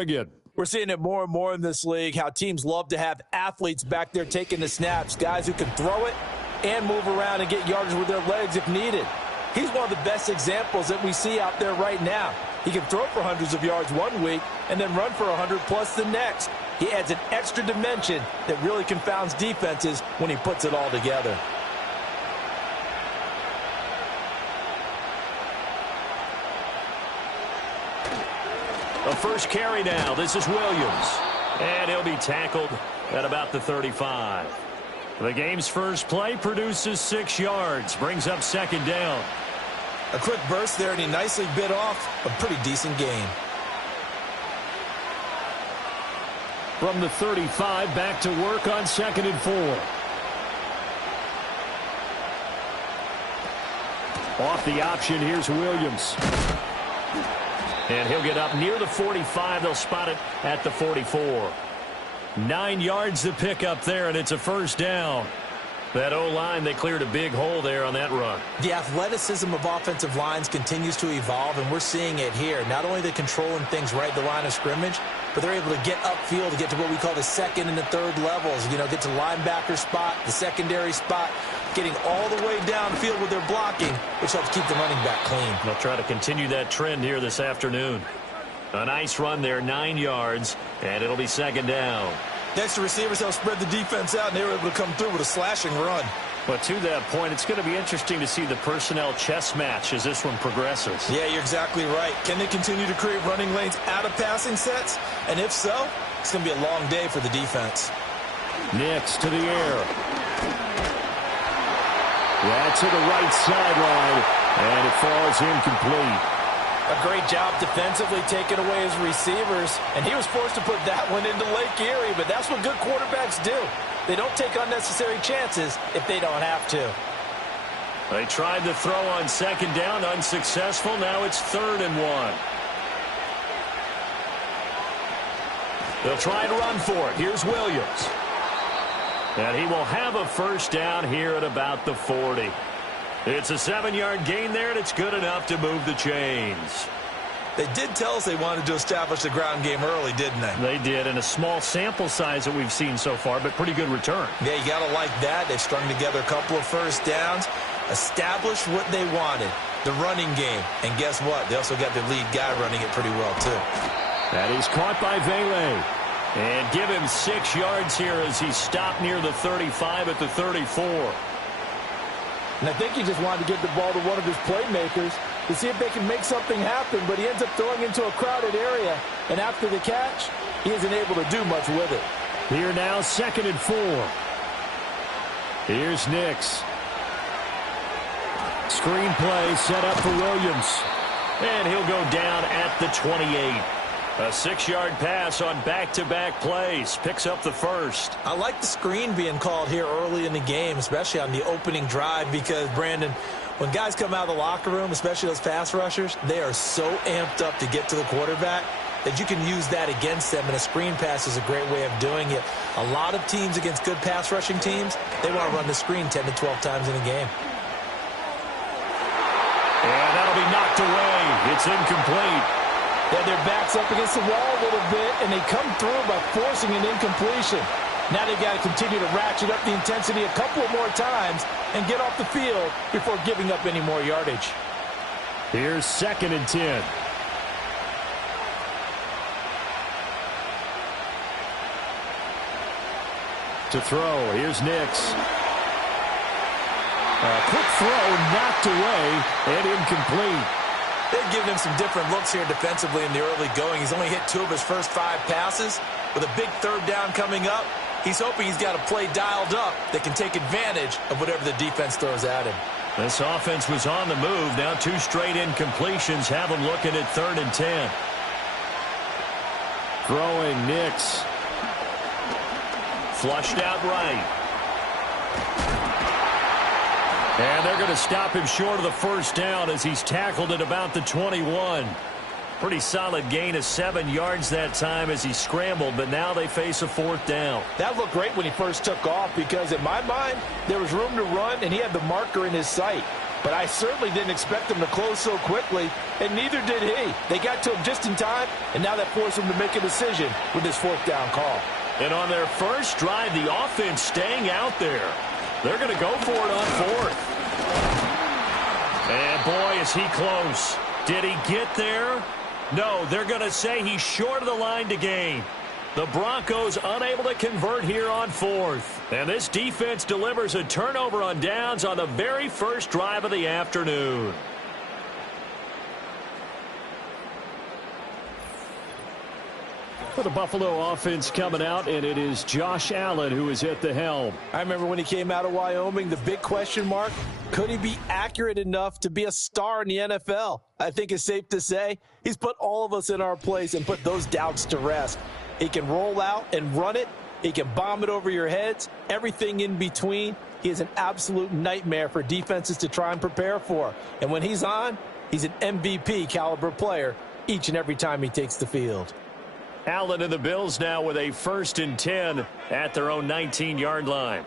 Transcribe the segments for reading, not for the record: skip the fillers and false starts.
Oregon. We're seeing it more and more in this league, how teams love to have athletes back there taking the snaps, guys who can throw it and move around and get yardage with their legs if needed. He's one of the best examples that we see out there right now. He can throw for hundreds of yards one week and then run for 100+ the next. He adds an extra dimension that really confounds defenses when he puts it all together. A first carry now. This is Williams. And he'll be tackled at about the 35. The game's first play produces 6 yards. Brings up second down. A quick burst there, and he nicely bit off a pretty decent gain. From the 35, back to work on 2nd and 4. Off the option, here's Williams. And he'll get up near the 45. They'll spot it at the 44. 9 yards to pick up there, and it's a first down. That O-line, they cleared a big hole there on that run. The athleticism of offensive lines continues to evolve, and we're seeing it here. Not only are they controlling things right at the line of scrimmage, but they're able to get upfield to get to what we call the second and the third levels. You know, get to linebacker spot, the secondary spot, getting all the way downfield with their blocking, which helps keep the running back clean. They'll try to continue that trend here this afternoon. A nice run there, 9 yards, and it'll be second down. Next, the receivers help spread the defense out, and they were able to come through with a slashing run. But to that point, it's going to be interesting to see the personnel chess match as this one progresses. Yeah, you're exactly right. Can they continue to create running lanes out of passing sets? And if so, it's going to be a long day for the defense. Next to the air. That's to the right sideline, and it falls incomplete. A great job defensively taking away his receivers, and he was forced to put that one into Lake Erie, but that's what good quarterbacks do. They don't take unnecessary chances if they don't have to. They tried to throw on second down, unsuccessful. Now it's 3rd and 1. They'll try and run for it. Here's Williams. And he will have a first down here at about the 40. It's a 7-yard gain there, and it's good enough to move the chains. They did tell us they wanted to establish the ground game early, didn't they? They did, in a small sample size that we've seen so far, but pretty good return. Yeah, you got to like that. They've strung together a couple of first downs, established what they wanted, the running game. And guess what? They also got their lead guy running it pretty well, too. That is caught by Vele. And give him 6 yards here as he stopped near the 35 at the 34. And I think he just wanted to get the ball to one of his playmakers to see if they can make something happen, but he ends up throwing into a crowded area, and after the catch, he isn't able to do much with it. Here now, 2nd and 4. Here's Nix. Screen play set up for Williams. And he'll go down at the 28. A 6-yard pass on back-to-back plays. Picks up the first. I like the screen being called here early in the game, especially on the opening drive, because, Brandon, when guys come out of the locker room, especially those pass rushers, they are so amped up to get to the quarterback that you can use that against them, and a screen pass is a great way of doing it. A lot of teams against good pass rushing teams, they want to run the screen 10 to 12 times in a game. And that'll be knocked away. It's incomplete. Yeah, their back's up against the wall a little bit, and they come through by forcing an incompletion. Now they've got to continue to ratchet up the intensity a couple more times and get off the field before giving up any more yardage. Here's 2nd and 10. To throw, here's Nix. A quick throw knocked away and incomplete. They've given him some different looks here defensively in the early going. He's only hit 2 of his first 5 passes. With a big 3rd down coming up, he's hoping he's got a play dialed up that can take advantage of whatever the defense throws at him. This offense was on the move. Now 2 straight incompletions have him looking at 3rd and 10. Throwing Nix. Flushed out right. And they're going to stop him short of the first down as he's tackled at about the 21. Pretty solid gain of 7 yards that time as he scrambled, but now they face a 4th down. That looked great when he first took off because, in my mind, there was room to run, and he had the marker in his sight. but I certainly didn't expect them to close so quickly, and neither did he. They got to him just in time, and now that forced him to make a decision with this fourth down call. And on their first drive, the offense staying out there. They're going to go for it on fourth. And boy, is he close. Did he get there? No, they're going to say he's short of the line to gain. The Broncos unable to convert here on fourth. And this defense delivers a turnover on downs on the very first drive of the afternoon. For the Buffalo offense coming out, and it is Josh Allen who is at the helm. I remember when he came out of Wyoming, the big question mark, could he be accurate enough to be a star in the NFL? I think it's safe to say he's put all of us in our place and put those doubts to rest. He can roll out and run it. He can bomb it over your heads. Everything in between. He is an absolute nightmare for defenses to try and prepare for. And when he's on, he's an MVP caliber player each and every time he takes the field. Allen and the Bills now with a 1st and 10 at their own 19-yard line.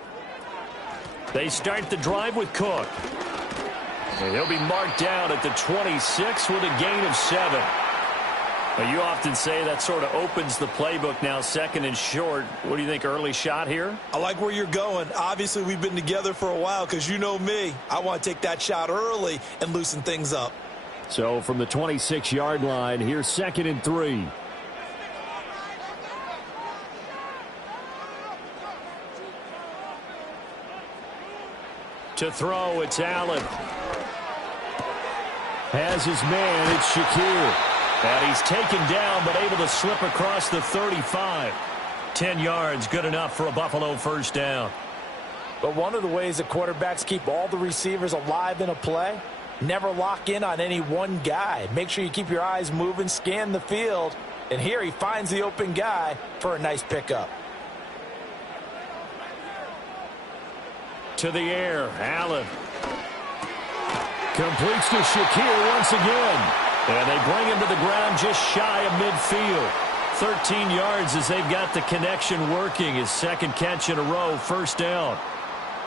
They start the drive with Cook. And he'll be marked down at the 26 with a gain of 7. Well, you often say that sort of opens the playbook now, 2nd and short. What do you think, early shot here? I like where you're going. Obviously, we've been together for a while because you know me. I want to take that shot early and loosen things up. So from the 26-yard line, here's 2nd and 3. To throw, it's Allen. Has his man, it's Shakir. And he's taken down, but able to slip across the 35. 10 yards, good enough for a Buffalo first down. But one of the ways that quarterbacks keep all the receivers alive in a play, never lock in on any one guy. Make sure you keep your eyes moving, scan the field. And here he finds the open guy for a nice pickup. To the air, Allen. Completes to Shakir once again. And they bring him to the ground just shy of midfield. 13 yards as they've got the connection working. His 2nd catch in a row, first down.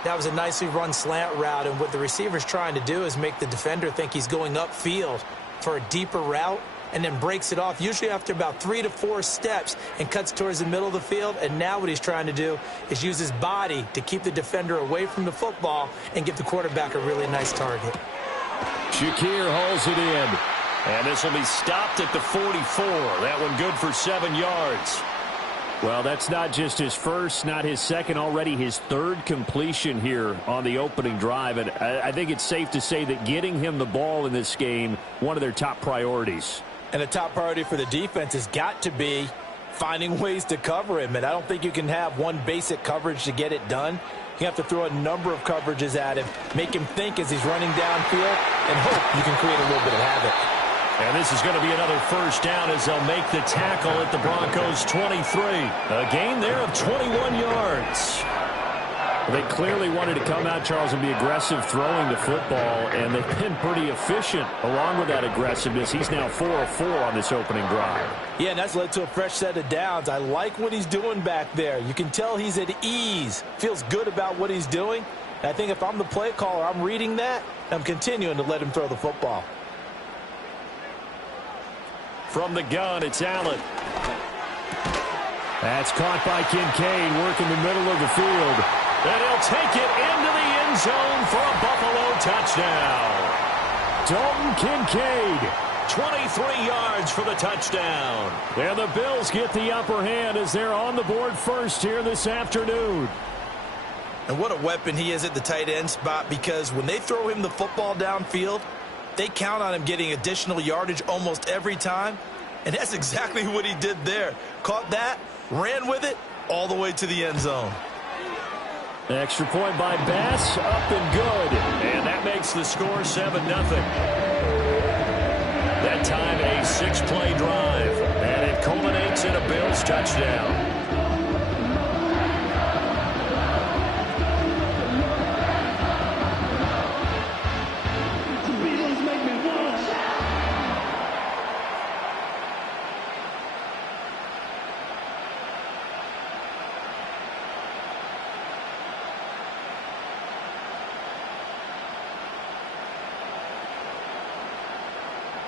That was a nicely run slant route, and what the receiver's trying to do is make the defender think he's going upfield for a deeper route, and then breaks it off, usually after about 3 to 4 steps, and cuts towards the middle of the field. And now what he's trying to do is use his body to keep the defender away from the football and give the quarterback a really nice target. Shakir hauls it in. And this will be stopped at the 44. That one good for 7 yards. Well, that's not just his first, not his second, already his 3rd completion here on the opening drive. And I think it's safe to say that getting him the ball in this game, one of their top priorities. And a top priority for the defense has got to be finding ways to cover him. And I don't think you can have one basic coverage to get it done. You have to throw a number of coverages at him, make him think as he's running downfield, and hope you can create a little bit of havoc. And this is going to be another first down as they'll make the tackle at the Broncos 23. A gain there of 21 yards. They clearly wanted to come out, Charles, and be aggressive throwing the football, and they've been pretty efficient along with that aggressiveness. He's now 4 of 4 on this opening drive. Yeah, and that's led to a fresh set of downs. I like what he's doing back there. You can tell he's at ease, feels good about what he's doing. And I think if I'm the play caller, I'm reading that, I'm continuing to let him throw the football. From the gun, it's Allen. That's caught by Kincaid, working the middle of the field. And he'll take it into the end zone for a Buffalo touchdown. Dalton Kincaid, 23 yards for the touchdown. And the Bills get the upper hand as they're on the board first here this afternoon. And what a weapon he is at the tight end spot, because when they throw him the football downfield, they count on him getting additional yardage almost every time. And that's exactly what he did there. Caught that, ran with it, all the way to the end zone. Extra point by Bass, up and good. And that makes the score 7-0. That time a 6-play drive. And it culminates in a Bills touchdown.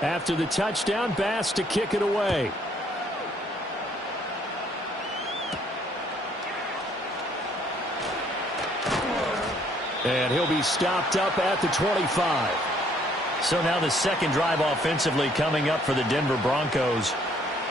After the touchdown, Bass to kick it away. And he'll be stopped up at the 25. So now the second drive offensively coming up for the Denver Broncos.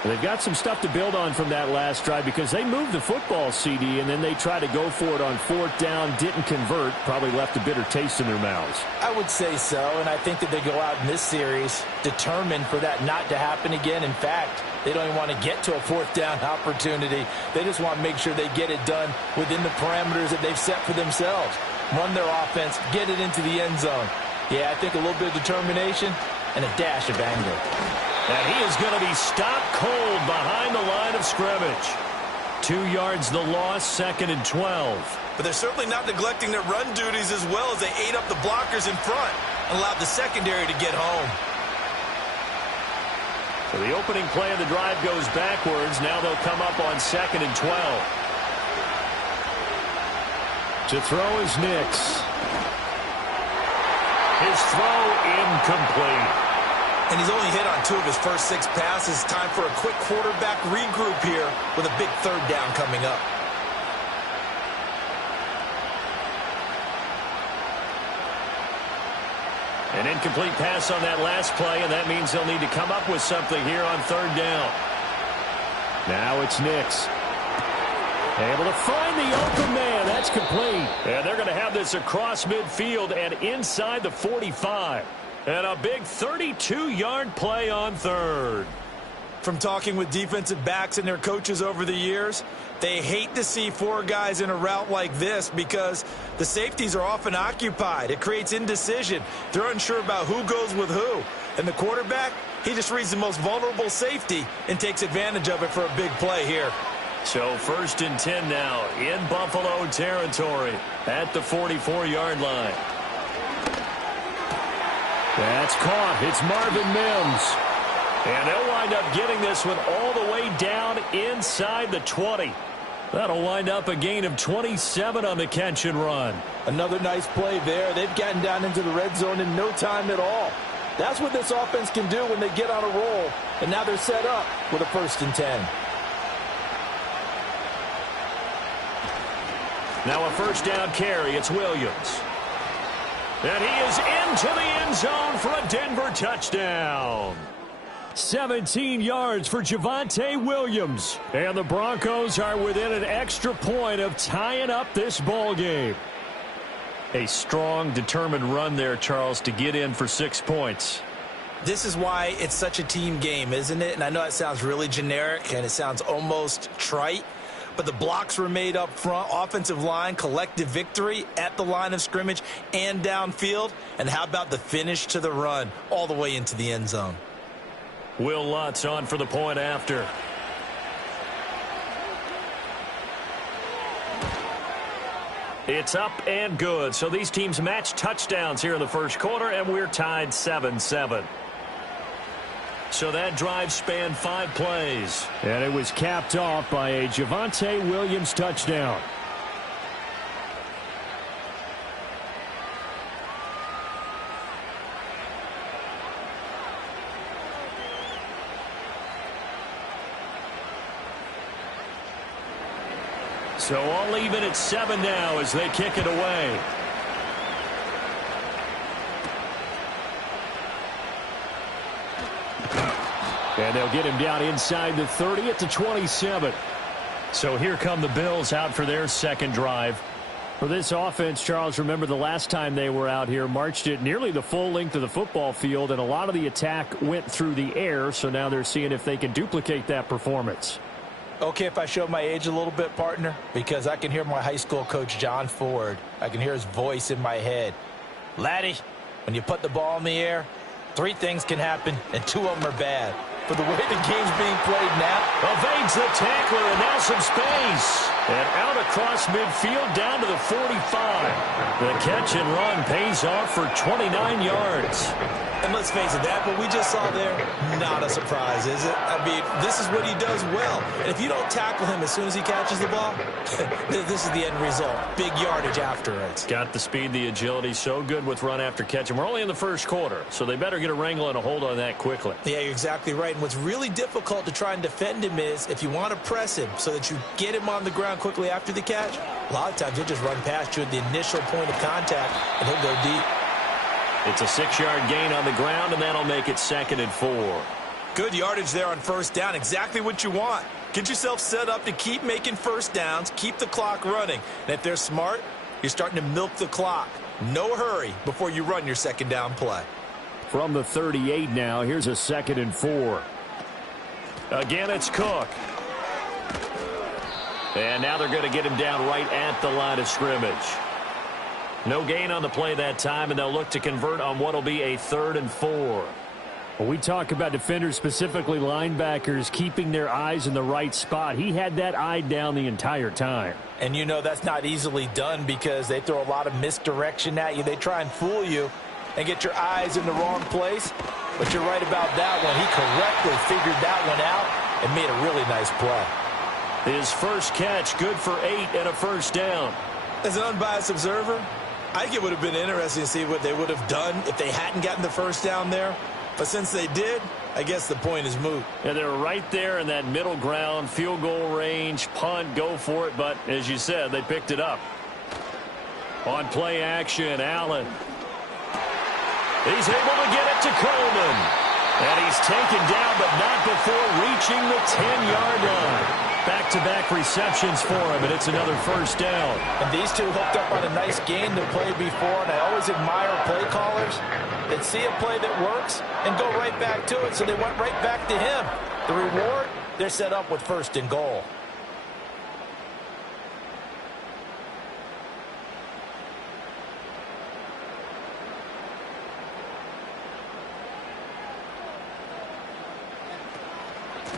They've got some stuff to build on from that last drive because they moved the football, CD, and then they tried to go for it on fourth down, didn't convert, probably left a bitter taste in their mouths. I would say so, and I think that they go out in this series determined for that not to happen again. In fact, they don't even want to get to a fourth down opportunity. They just want to make sure they get it done within the parameters that they've set for themselves. Run their offense, get it into the end zone. Yeah, I think a little bit of determination and a dash of anger. And he is going to be stopped cold behind the line of scrimmage. 2 yards the loss, 2nd and 12. But they're certainly not neglecting their run duties as well as they ate up the blockers in front and allowed the secondary to get home. So the opening play of the drive goes backwards. Now they'll come up on 2nd and 12. To throw is Nix. His throw incomplete. And he's only hit on 2 of his first 6 passes. Time for a quick quarterback regroup here with a big third down coming up. An incomplete pass on that last play, and that means they'll need to come up with something here on third down. Now it's Nix. Able to find the open man. That's complete. And they're going to have this across midfield and inside the 45. And a big 32-yard play on third. From talking with defensive backs and their coaches over the years, they hate to see 4 guys in a route like this because the safeties are often occupied. It creates indecision. They're unsure about who goes with who. And the quarterback, he just reads the most vulnerable safety and takes advantage of it for a big play here. So 1st and 10 now in Buffalo territory at the 44-yard line. That's caught. It's Marvin Mims. And they'll wind up getting this one all the way down inside the 20. That'll wind up a gain of 27 on the catch and run. Another nice play there. They've gotten down into the red zone in no time at all. That's what this offense can do when they get on a roll. And now they're set up with a 1st and 10. Now a first down carry. It's Williams. And he is into the end zone for a Denver touchdown. 17 yards for Javonte Williams. And the Broncos are within an extra point of tying up this ball game. A strong, determined run there, Charles, to get in for 6 points. This is why it's such a team game, isn't it? And I know it sounds really generic and it sounds almost trite. But the blocks were made up front, offensive line, collective victory at the line of scrimmage and downfield. And how about the finish to the run all the way into the end zone? Will Lutz on for the point after. It's up and good. So these teams match touchdowns here in the first quarter, and we're tied 7-7. So that drive spanned 5 plays. And it was capped off by a Javonte Williams touchdown. So all even at 7 now as they kick it away. And they'll get him down inside the 30 at the 27. So here come the Bills out for their second drive. For this offense, Charles, remember the last time they were out here, marched it nearly the full length of the football field, and a lot of the attack went through the air, so now they're seeing if they can duplicate that performance. Okay, if I show my age a little bit, partner, because I can hear my high school coach, John Ford. I can hear his voice in my head. Laddie, when you put the ball in the air, 3 things can happen, and 2 of them are bad. For the way the game's being played now. Evades the tackler, and now some space. And out across midfield down to the 45. The catch and run pays off for 29 yards. And let's face it, that what we just saw there, not a surprise, is it? I mean, this is what he does well. And if you don't tackle him as soon as he catches the ball, this is the end result. Big yardage afterwards. Got the speed, the agility, so good with run after catch. And we're only in the first quarter, so they better get a wrangle and a hold on that quickly. Yeah, you're exactly right. And what's really difficult to try and defend him is if you want to press him so that you get him on the ground quickly after the catch, a lot of times he'll just run past you at the initial point of contact, and he'll go deep. It's a 6-yard gain on the ground, and that'll make it 2nd and 4. Good yardage there on first down. Exactly what you want. Get yourself set up to keep making first downs, keep the clock running. And if they're smart, you're starting to milk the clock. No hurry before you run your second down play. From the 38 now, here's a 2nd and 4. Again, it's Cook. And now they're going to get him down right at the line of scrimmage. No gain on the play that time, and they'll look to convert on what will be a 3rd and 4. Well, we talk about defenders, specifically linebackers, keeping their eyes in the right spot. He had that eye down the entire time. And you know that's not easily done because they throw a lot of misdirection at you. They try and fool you and get your eyes in the wrong place. But you're right about that one. He correctly figured that one out and made a really nice play. His first catch, good for 8 and a first down. As an unbiased observer, I think it would have been interesting to see what they would have done if they hadn't gotten the first down there. But since they did, I guess the point is moot. And they're right there in that middle ground, field goal range, punt, go for it. But as you said, they picked it up. On play action, Allen. He's able to get it to Coleman. And he's taken down, but not before reaching the 10-yard line. Back-to-back receptions for him, and it's another first down. And these two hooked up on a nice game to play before, and I always admire play callers that see a play that works and go right back to it, so they went right back to him. The reward, they're set up with 1st and goal.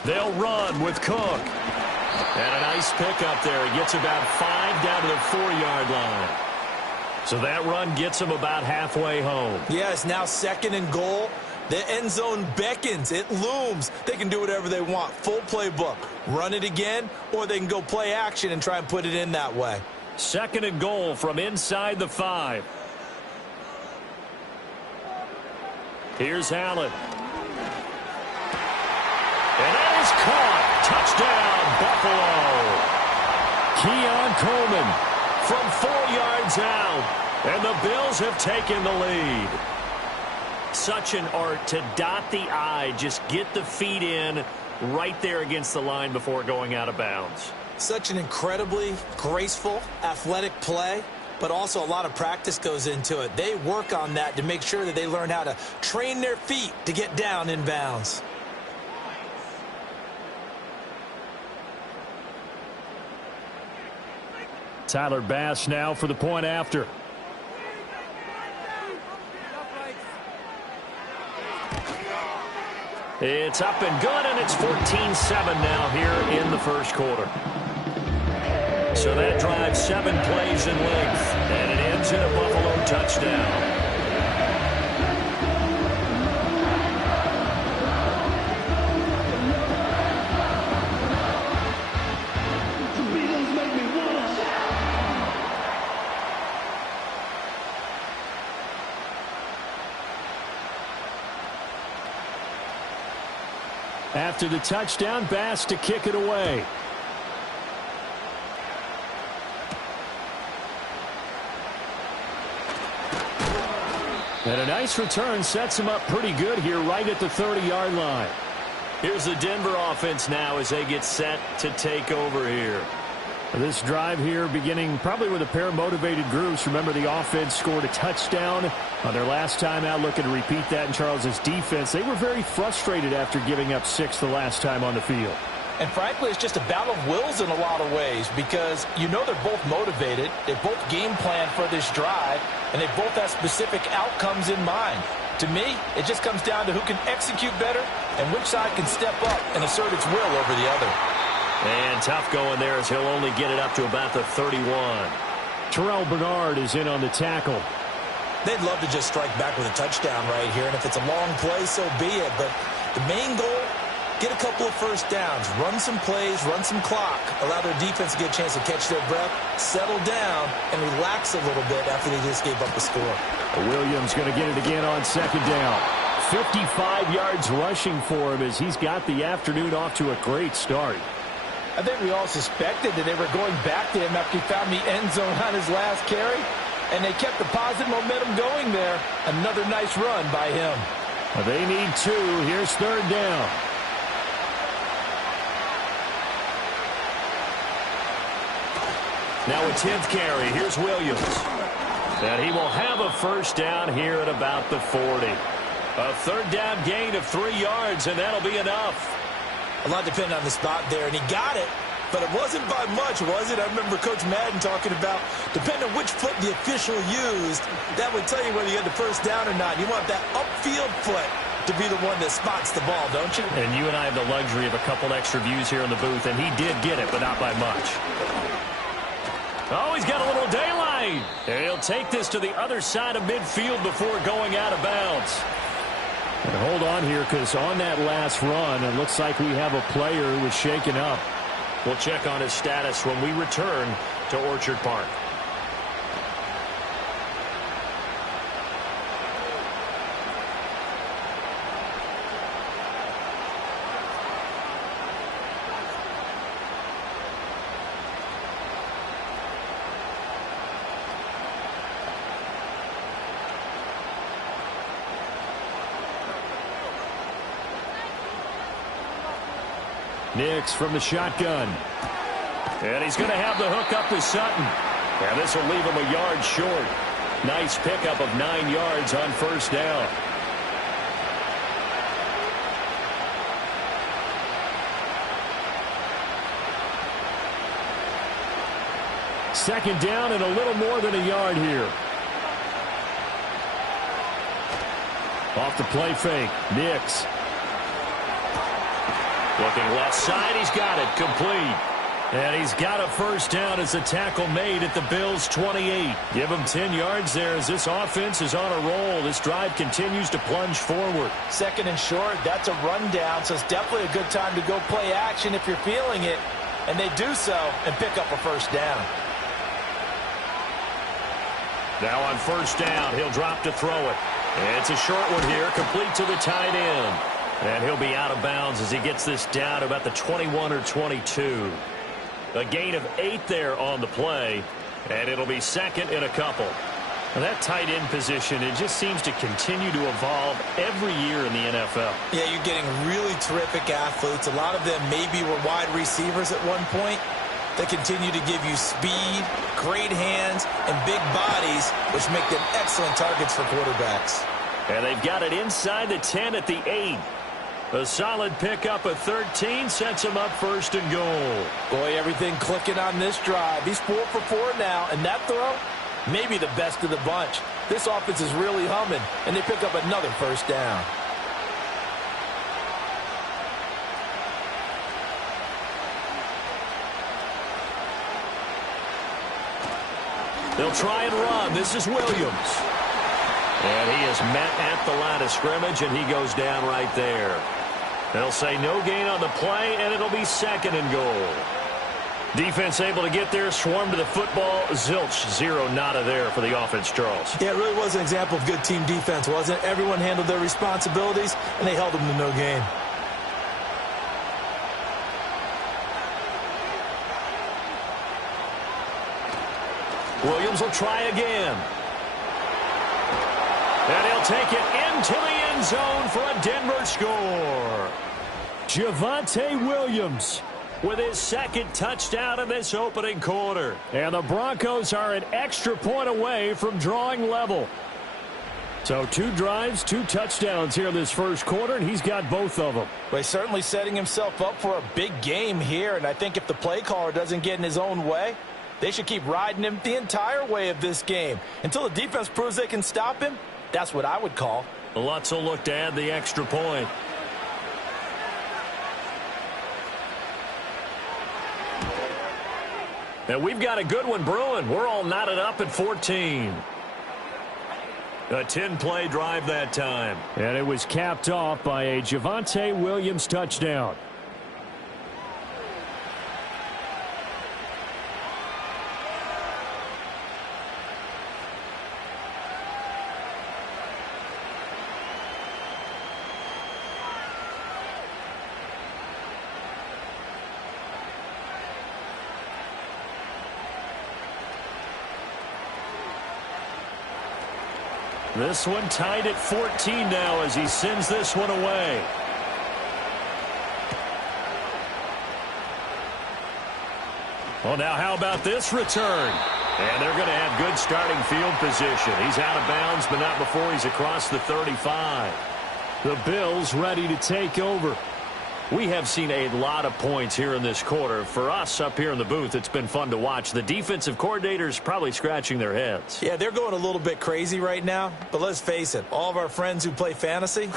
They'll run with Cook. And a nice pickup there. He gets about 5 down to the 4-yard line. So that run gets him about halfway home. Yeah, it's now 2nd and goal. The end zone beckons. It looms. They can do whatever they want. Full playbook. Run it again, or they can go play action and try and put it in that way. 2nd and goal from inside the 5. Here's Allen. And that is caught. Touchdown, Buffalo. Keon Coleman from 4 yards out. And the Bills have taken the lead. Such an art to dot the I, just get the feet in right there against the line before going out of bounds. Such an incredibly graceful, athletic play, but also a lot of practice goes into it. They work on that to make sure that they learn how to train their feet to get down in bounds. Tyler Bass now for the point after. It's up and good, and it's 14-7 now here in the first quarter. So that drives 7 plays in length, and it ends in a Buffalo touchdown. After the touchdown, Bass to kick it away. And a nice return sets him up pretty good here right at the 30-yard line. Here's the Denver offense now as they get set to take over here. This drive here beginning probably with a pair of motivated groups. Remember, the offense scored a touchdown on their last time out, looking to repeat that in Charles's defense. They were very frustrated after giving up 6 the last time on the field. And frankly, it's just a battle of wills in a lot of ways because you know they're both motivated. They both game plan for this drive, and they both have specific outcomes in mind. To me, it just comes down to who can execute better and which side can step up and assert its will over the other. And tough going there as he'll only get it up to about the 31. Terrell Bernard is in on the tackle. They'd love to just strike back with a touchdown right here, and if it's a long play, so be it. But the main goal, get a couple of first downs, run some plays, run some clock, allow their defense to get a chance to catch their breath, settle down, and relax a little bit after they just gave up the score. Williams going to get it again on second down. 55 yards rushing for him as he's got the afternoon off to a great start. I think we all suspected that they were going back to him after he found the end zone on his last carry, and they kept the positive momentum going there. Another nice run by him. They need 2. Here's third down. Now a 10th carry. Here's Williams. And he will have a first down here at about the 40. A third down gain of 3 yards, and that'll be enough. A lot depended on the spot there, and he got it, but it wasn't by much, was it? I remember Coach Madden talking about, depending on which foot the official used, that would tell you whether you had the first down or not. You want that upfield foot to be the one that spots the ball, don't you? And you and I have the luxury of a couple extra views here in the booth, and he did get it, but not by much. Oh, he's got a little daylight. And he'll take this to the other side of midfield before going out of bounds. And hold on here, because on that last run, it looks like we have a player who was shaken up. We'll check on his status when we return to Orchard Park. Nix from the shotgun. And he's going to have the hook up with Sutton. And this will leave him a yard short. Nice pickup of 9 yards on first down. Second down and a little more than a yard here. Off the play fake. Nix. Looking left side, he's got it, complete. And he's got a first down as the tackle made at the Bills' 28. Give him 10 yards there as this offense is on a roll. This drive continues to plunge forward. Second and short, that's a rundown, so it's definitely a good time to go play action if you're feeling it. And they do so and pick up a first down. Now on first down, he'll drop to throw it. And it's a short one here, complete to the tight end. And he'll be out of bounds as he gets this down to about the 21 or 22. A gain of 8 there on the play, and it'll be second and a couple. And that tight end position, it just seems to continue to evolve every year in the NFL. Yeah, you're getting really terrific athletes. A lot of them maybe were wide receivers at one point. They continue to give you speed, great hands, and big bodies, which make them excellent targets for quarterbacks. And they've got it inside the 10 at the 8. A solid pickup of 13 sets him up first and goal. Boy, everything clicking on this drive. He's 4 for 4 now, and that throw, maybe the best of the bunch. This offense is really humming, and they pick up another first down. They'll try and run. This is Williams. And he is met at the line of scrimmage, and he goes down right there. They'll say no gain on the play, and it'll be second and goal. Defense able to get there, swarm to the football. Zilch, 0 nada there for the offense, Charles. Yeah, it really was an example of good team defense, wasn't it? Everyone handled their responsibilities, and they held them to no gain. Williams will try again. And he'll take it into the end zone for a Denver score. Javonte Williams with his second touchdown in this opening quarter. And the Broncos are an extra point away from drawing level. So 2 drives, 2 touchdowns here in this first quarter, and he's got both of them. Well, he's certainly setting himself up for a big game here, and I think if the play caller doesn't get in his own way, they should keep riding him the entire way of this game. Until the defense proves they can stop him, that's what I would call. Lutz will look to add the extra point. And we've got a good one brewing. We're all knotted up at 14. A 10-play drive that time. And it was capped off by a Javonte Williams touchdown. This one tied at 14 now as he sends this one away. Well, now how about this return? And they're going to have good starting field position. He's out of bounds, but not before he's across the 35. The Bills ready to take over. We have seen a lot of points here in this quarter. For us up here in the booth, it's been fun to watch. The defensive coordinators probably scratching their heads. Yeah, they're going a little bit crazy right now. But let's face it, all of our friends who play fantasy,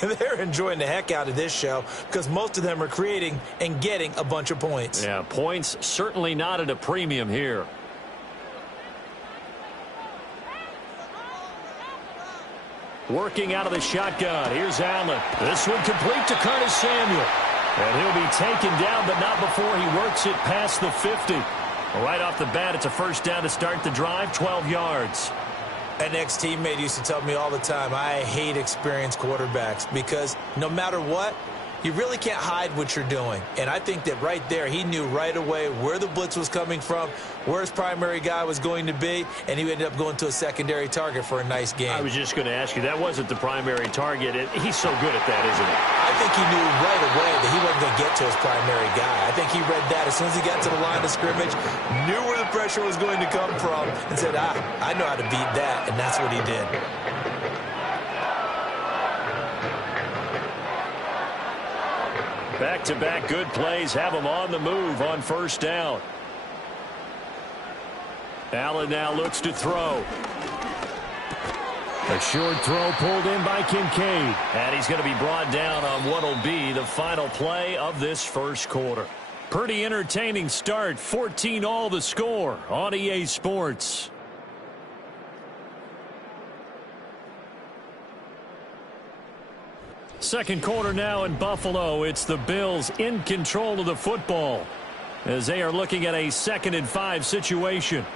they're enjoying the heck out of this show because most of them are creating and getting a bunch of points. Yeah, points certainly not at a premium here. Working out of the shotgun. Here's Allen. This one complete to Curtis Samuel. And he'll be taken down, but not before he works it past the 50. Right off the bat, it's a first down to start the drive, 12 yards. An ex-teammate used to tell me all the time, I hate experienced quarterbacks because no matter what, you really can't hide what you're doing. And I think that right there, he knew right away where the blitz was coming from, where his primary guy was going to be, and he ended up going to a secondary target for a nice game. I was just going to ask you, that wasn't the primary target. He's so good at that, isn't he? I think he knew right away that he wasn't going to get to his primary guy. I think he read that as soon as he got to the line of scrimmage, knew where the pressure was going to come from, and said, I know how to beat that, and that's what he did. Back-to-back good plays have him on the move on first down. Allen now looks to throw. A short throw pulled in by Kincaid. And he's going to be brought down on what will be the final play of this first quarter. Pretty entertaining start. 14-all the score on EA Sports. Second quarter now in Buffalo. It's the Bills in control of the football as they are looking at a 2nd and 5 situation.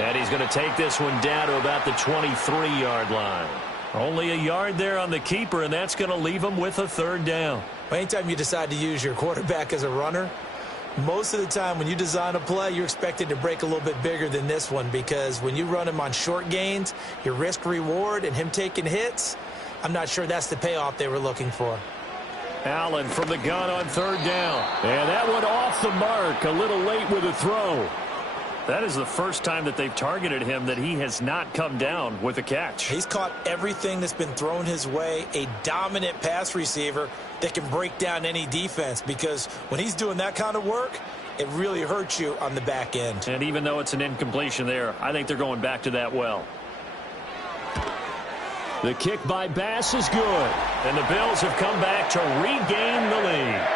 And he's going to take this one down to about the 23-yard line. Only a yard there on the keeper, and that's going to leave him with a third down. Anytime you decide to use your quarterback as a runner, most of the time when you design a play, you're expected to break a little bit bigger than this one because when you run him on short gains, your risk-reward and him taking hits, I'm not sure that's the payoff they were looking for. Allen from the gun on third down. And that one off the mark, a little late with a throw. That is the first time that they've targeted him that he has not come down with a catch. He's caught everything that's been thrown his way, a dominant pass receiver that can break down any defense because when he's doing that kind of work, it really hurts you on the back end. And even though it's an incompletion there, I think they're going back to that well. The kick by Bass is good. And the Bills have come back to regain the lead.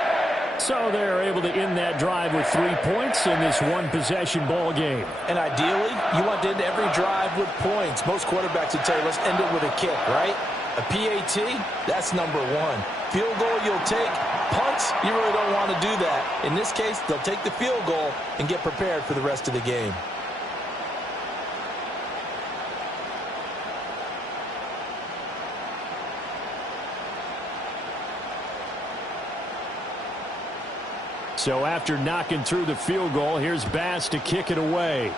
So they're able to end that drive with 3 points in this one-possession ball game. And ideally, you want to end every drive with points. Most quarterbacks would tell you, let's end it with a kick, right? A PAT, that's number one. Field goal you'll take. Punts, you really don't want to do that. In this case, they'll take the field goal and get prepared for the rest of the game. So after knocking through the field goal, here's Bass to kick it away.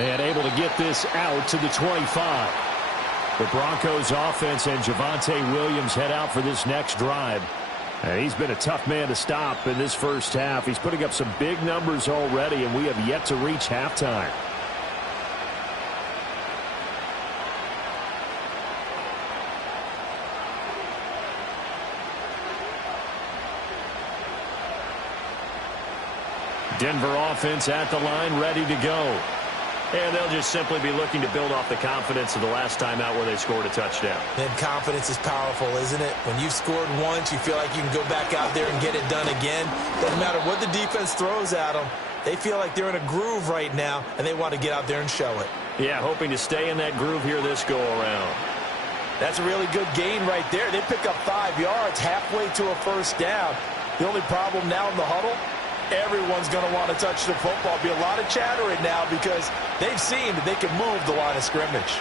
And able to get this out to the 25. The Broncos offense and Javonte Williams head out for this next drive. And he's been a tough man to stop in this first half. He's putting up some big numbers already, and we have yet to reach halftime. Denver offense at the line, ready to go. And they'll just simply be looking to build off the confidence of the last time out where they scored a touchdown. And confidence is powerful, isn't it? When you've scored once, you feel like you can go back out there and get it done again. Doesn't matter what the defense throws at them. They feel like they're in a groove right now, and they want to get out there and show it. Yeah, hoping to stay in that groove here this go-around. That's a really good gain right there. They pick up 5 yards halfway to a first down. The only problem now in the huddle, everyone's going to want to touch the football. Be a lot of chattering now because they've seen that they can move the line of scrimmage.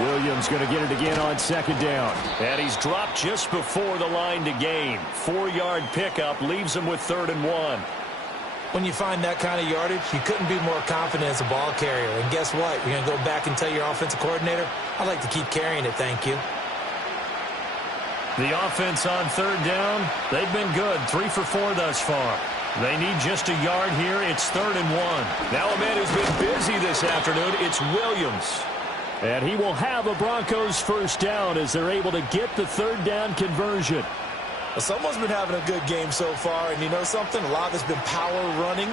Williams going to get it again on second down. And he's dropped just before the line to gain. 4-yard pickup leaves him with 3rd and 1. When you find that kind of yardage, you couldn't be more confident as a ball carrier. And guess what? You're going to go back and tell your offensive coordinator, I'd like to keep carrying it, thank you. The offense on 3rd down, they've been good. 3 for 4 thus far. They need just a yard here. It's 3rd and 1. Now a man who's been busy this afternoon, it's Williams. And he will have a Broncos first down as they're able to get the 3rd down conversion. Well, someone's been having a good game so far, and you know something? A lot of it's been power running.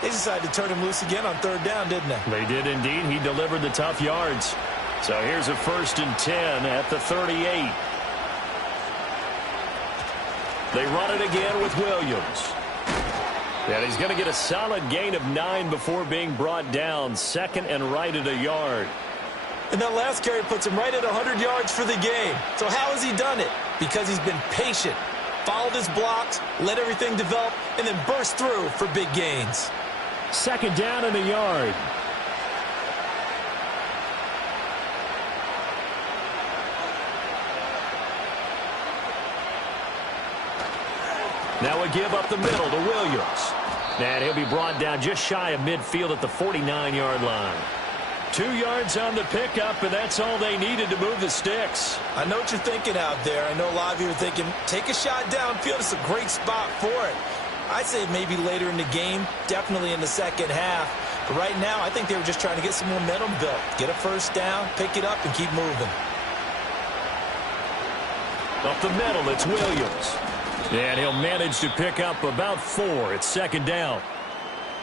They decided to turn him loose again on 3rd down, didn't they? They did indeed. He delivered the tough yards. So here's a 1st and 10 at the 38. They run it again with Williams. And he's going to get a solid gain of 9 before being brought down. 2nd and right at a yard. And that last carry puts him right at 100 yards for the game. So how has he done it? Because he's been patient, followed his blocks, let everything develop, and then burst through for big gains. 2nd down and a yard. Now a give up the middle to Williams. And he'll be brought down just shy of midfield at the 49-yard line. 2 yards on the pickup, and that's all they needed to move the sticks. I know what you're thinking out there. I know a lot of you are thinking, take a shot downfield. It's a great spot for it. I'd say maybe later in the game, definitely in the second half. But right now, I think they were just trying to get some momentum built. Get a first down, pick it up, and keep moving. Up the middle, it's Williams. And he'll manage to pick up about 4. It's 2nd down.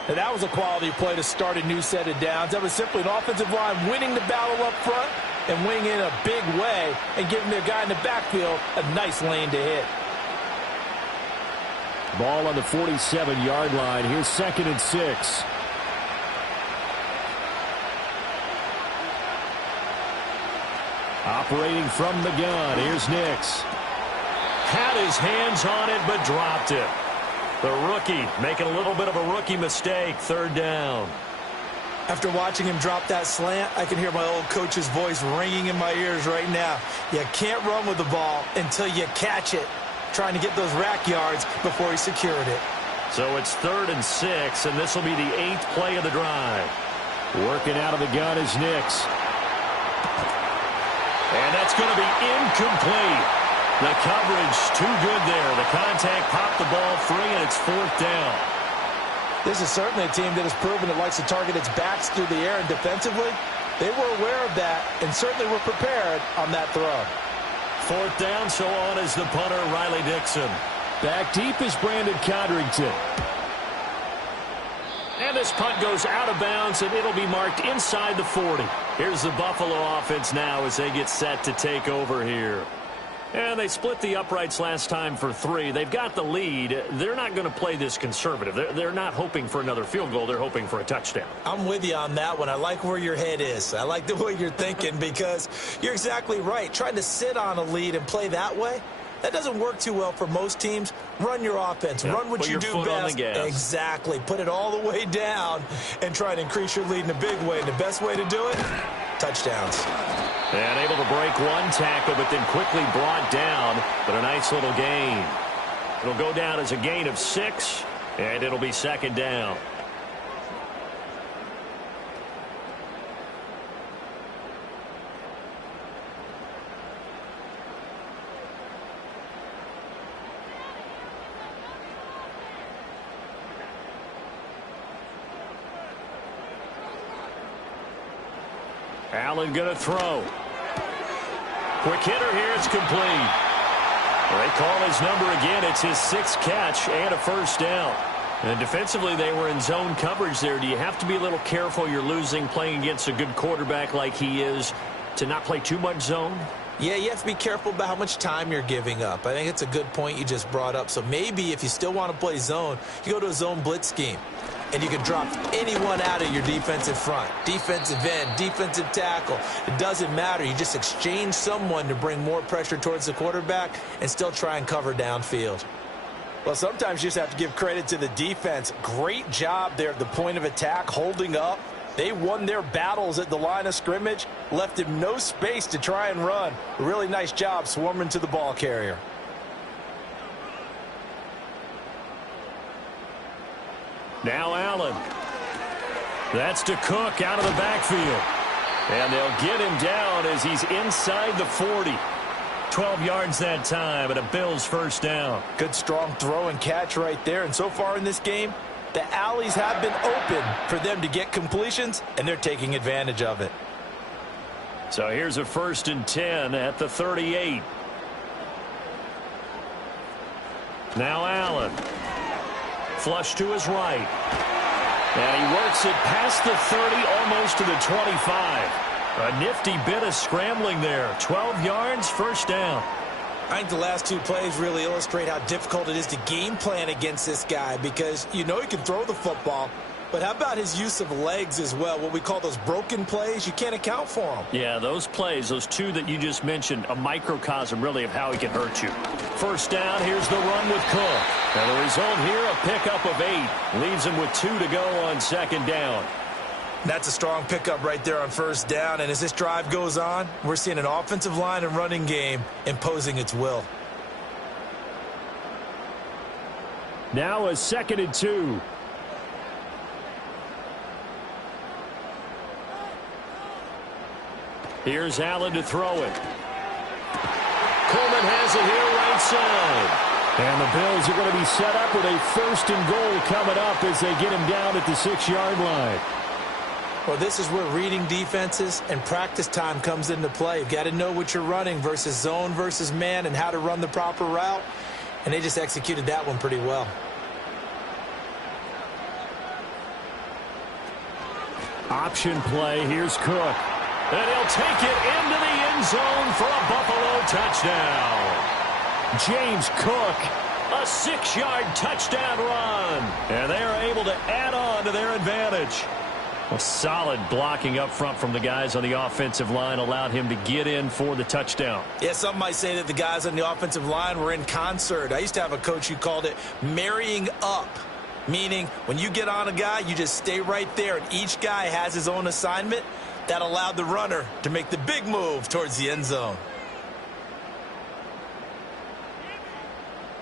Now, that was a quality play to start a new set of downs. That was simply an offensive line winning the battle up front and winning in a big way and giving their guy in the backfield a nice lane to hit. Ball on the 47-yard line. Here's 2nd and 6. Operating from the gun. Here's Nix. Had his hands on it, but dropped it. The rookie making a little bit of a rookie mistake. 3rd down. After watching him drop that slant, I can hear my old coach's voice ringing in my ears right now. You can't run with the ball until you catch it. Trying to get those rack yards before he secured it. So it's 3rd and 6, and this will be the 8th play of the drive. Working out of the gun is Nix. And that's going to be incomplete. The coverage too good there. The contact popped the ball free, and it's 4th down. This is certainly a team that has proven it likes to target its backs through the air, and defensively, they were aware of that and certainly were prepared on that throw. 4th down, so on is the punter, Riley Dixon. Back deep is Brandon Codrington. And this punt goes out of bounds, and it'll be marked inside the 40. Here's the Buffalo offense now as they get set to take over here. And they split the uprights last time for 3. They've got the lead. They're not going to play this conservative. They're not hoping for another field goal. They're hoping for a touchdown. I'm with you on that one. I like where your head is. I like the way you're thinking because you're exactly right. Trying to sit on a lead and play that way, that doesn't work too well for most teams. Run your offense. Run what you do best. Exactly. Put it all the way down and try to increase your lead in a big way. And the best way to do it, touchdowns. And able to break one tackle, but then quickly brought down. But a nice little gain. It'll go down as a gain of 6, and it'll be 2nd down. Allen going to throw. Quick hitter here. It's complete. Well, they call his number again. It's his 6th catch and a first down. And defensively, they were in zone coverage there. Do you have to be a little careful? You're losing playing against a good quarterback like he is to not play too much zone? Yeah, you have to be careful about how much time you're giving up. I think it's a good point you just brought up. So maybe if you still want to play zone, you go to a zone blitz scheme. And you can drop anyone out of your defensive front. Defensive end, defensive tackle. It doesn't matter. You just exchange someone to bring more pressure towards the quarterback and still try and cover downfield. Well, sometimes you just have to give credit to the defense. Great job there at the point of attack, holding up. They won their battles at the line of scrimmage, left him no space to try and run. A really nice job swarming to the ball carrier. Now Allen. That's to Cook out of the backfield. And they'll get him down as he's inside the 40. 12 yards that time, and a Bills first down. Good strong throw and catch right there. And so far in this game, the alleys have been open for them to get completions, and they're taking advantage of it. So here's a 1st and 10 at the 38. Now Allen. Flush to his right. And he works it past the 30, almost to the 25. A nifty bit of scrambling there. 12 yards, first down. I think the last 2 plays really illustrate how difficult it is to game plan against this guy, because you know he can throw the football, but how about his use of legs as well? What we call those broken plays, you can't account for them. Yeah, those plays, those 2 that you just mentioned, a microcosm really of how he can hurt you. First down, here's the run with Cook. And the result here, a pickup of 8. Leaves him with 2 to go on 2nd down. That's a strong pickup right there on 1st down. And as this drive goes on, we're seeing an offensive line and running game imposing its will. Now a 2nd and 2. Here's Allen to throw it. Coleman has it here right side. And the Bills are going to be set up with a 1st and goal coming up as they get him down at the 6-yard line. Well, this is where reading defenses and practice time comes into play. You've got to know what you're running versus zone versus man and how to run the proper route. And they just executed that one pretty well. Option play. Here's Cook. And he'll take it into the end zone for a Buffalo touchdown. James Cook. A 6-yard touchdown run. And they are able to add on to their advantage. Well, solid blocking up front from the guys on the offensive line allowed him to get in for the touchdown. Yeah, some might say that the guys on the offensive line were in concert. I used to have a coach who called it marrying up, meaning when you get on a guy, you just stay right there, and each guy has his own assignment. That allowed the runner to make the big move towards the end zone.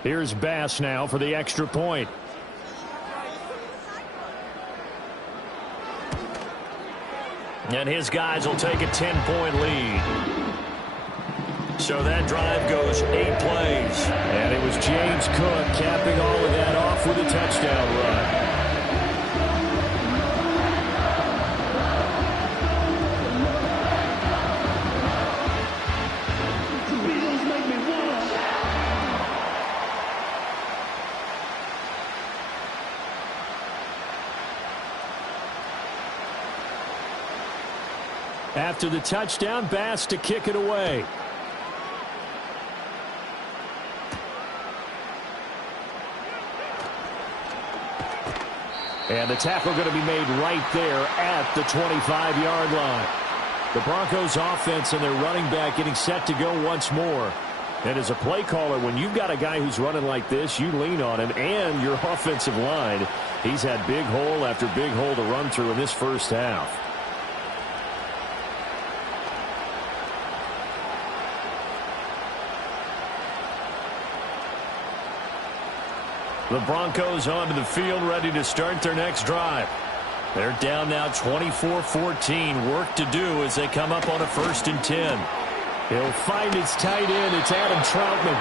Here's Bass now for the extra point. And his guys will take a 10-point lead. So that drive goes 8 plays. And it was James Cook capping all of that off with a touchdown run. After the touchdown, Bass to kick it away. And the tackle going to be made right there at the 25-yard line. The Broncos offense and their running back getting set to go once more. And as a play caller, when you've got a guy who's running like this, you lean on him and your offensive line. He's had big hole after big hole to run through in this first half. The Broncos onto the field, ready to start their next drive. They're down now 24-14. Work to do as they come up on a 1st and 10. He'll find his tight end. It's Adam Troutman.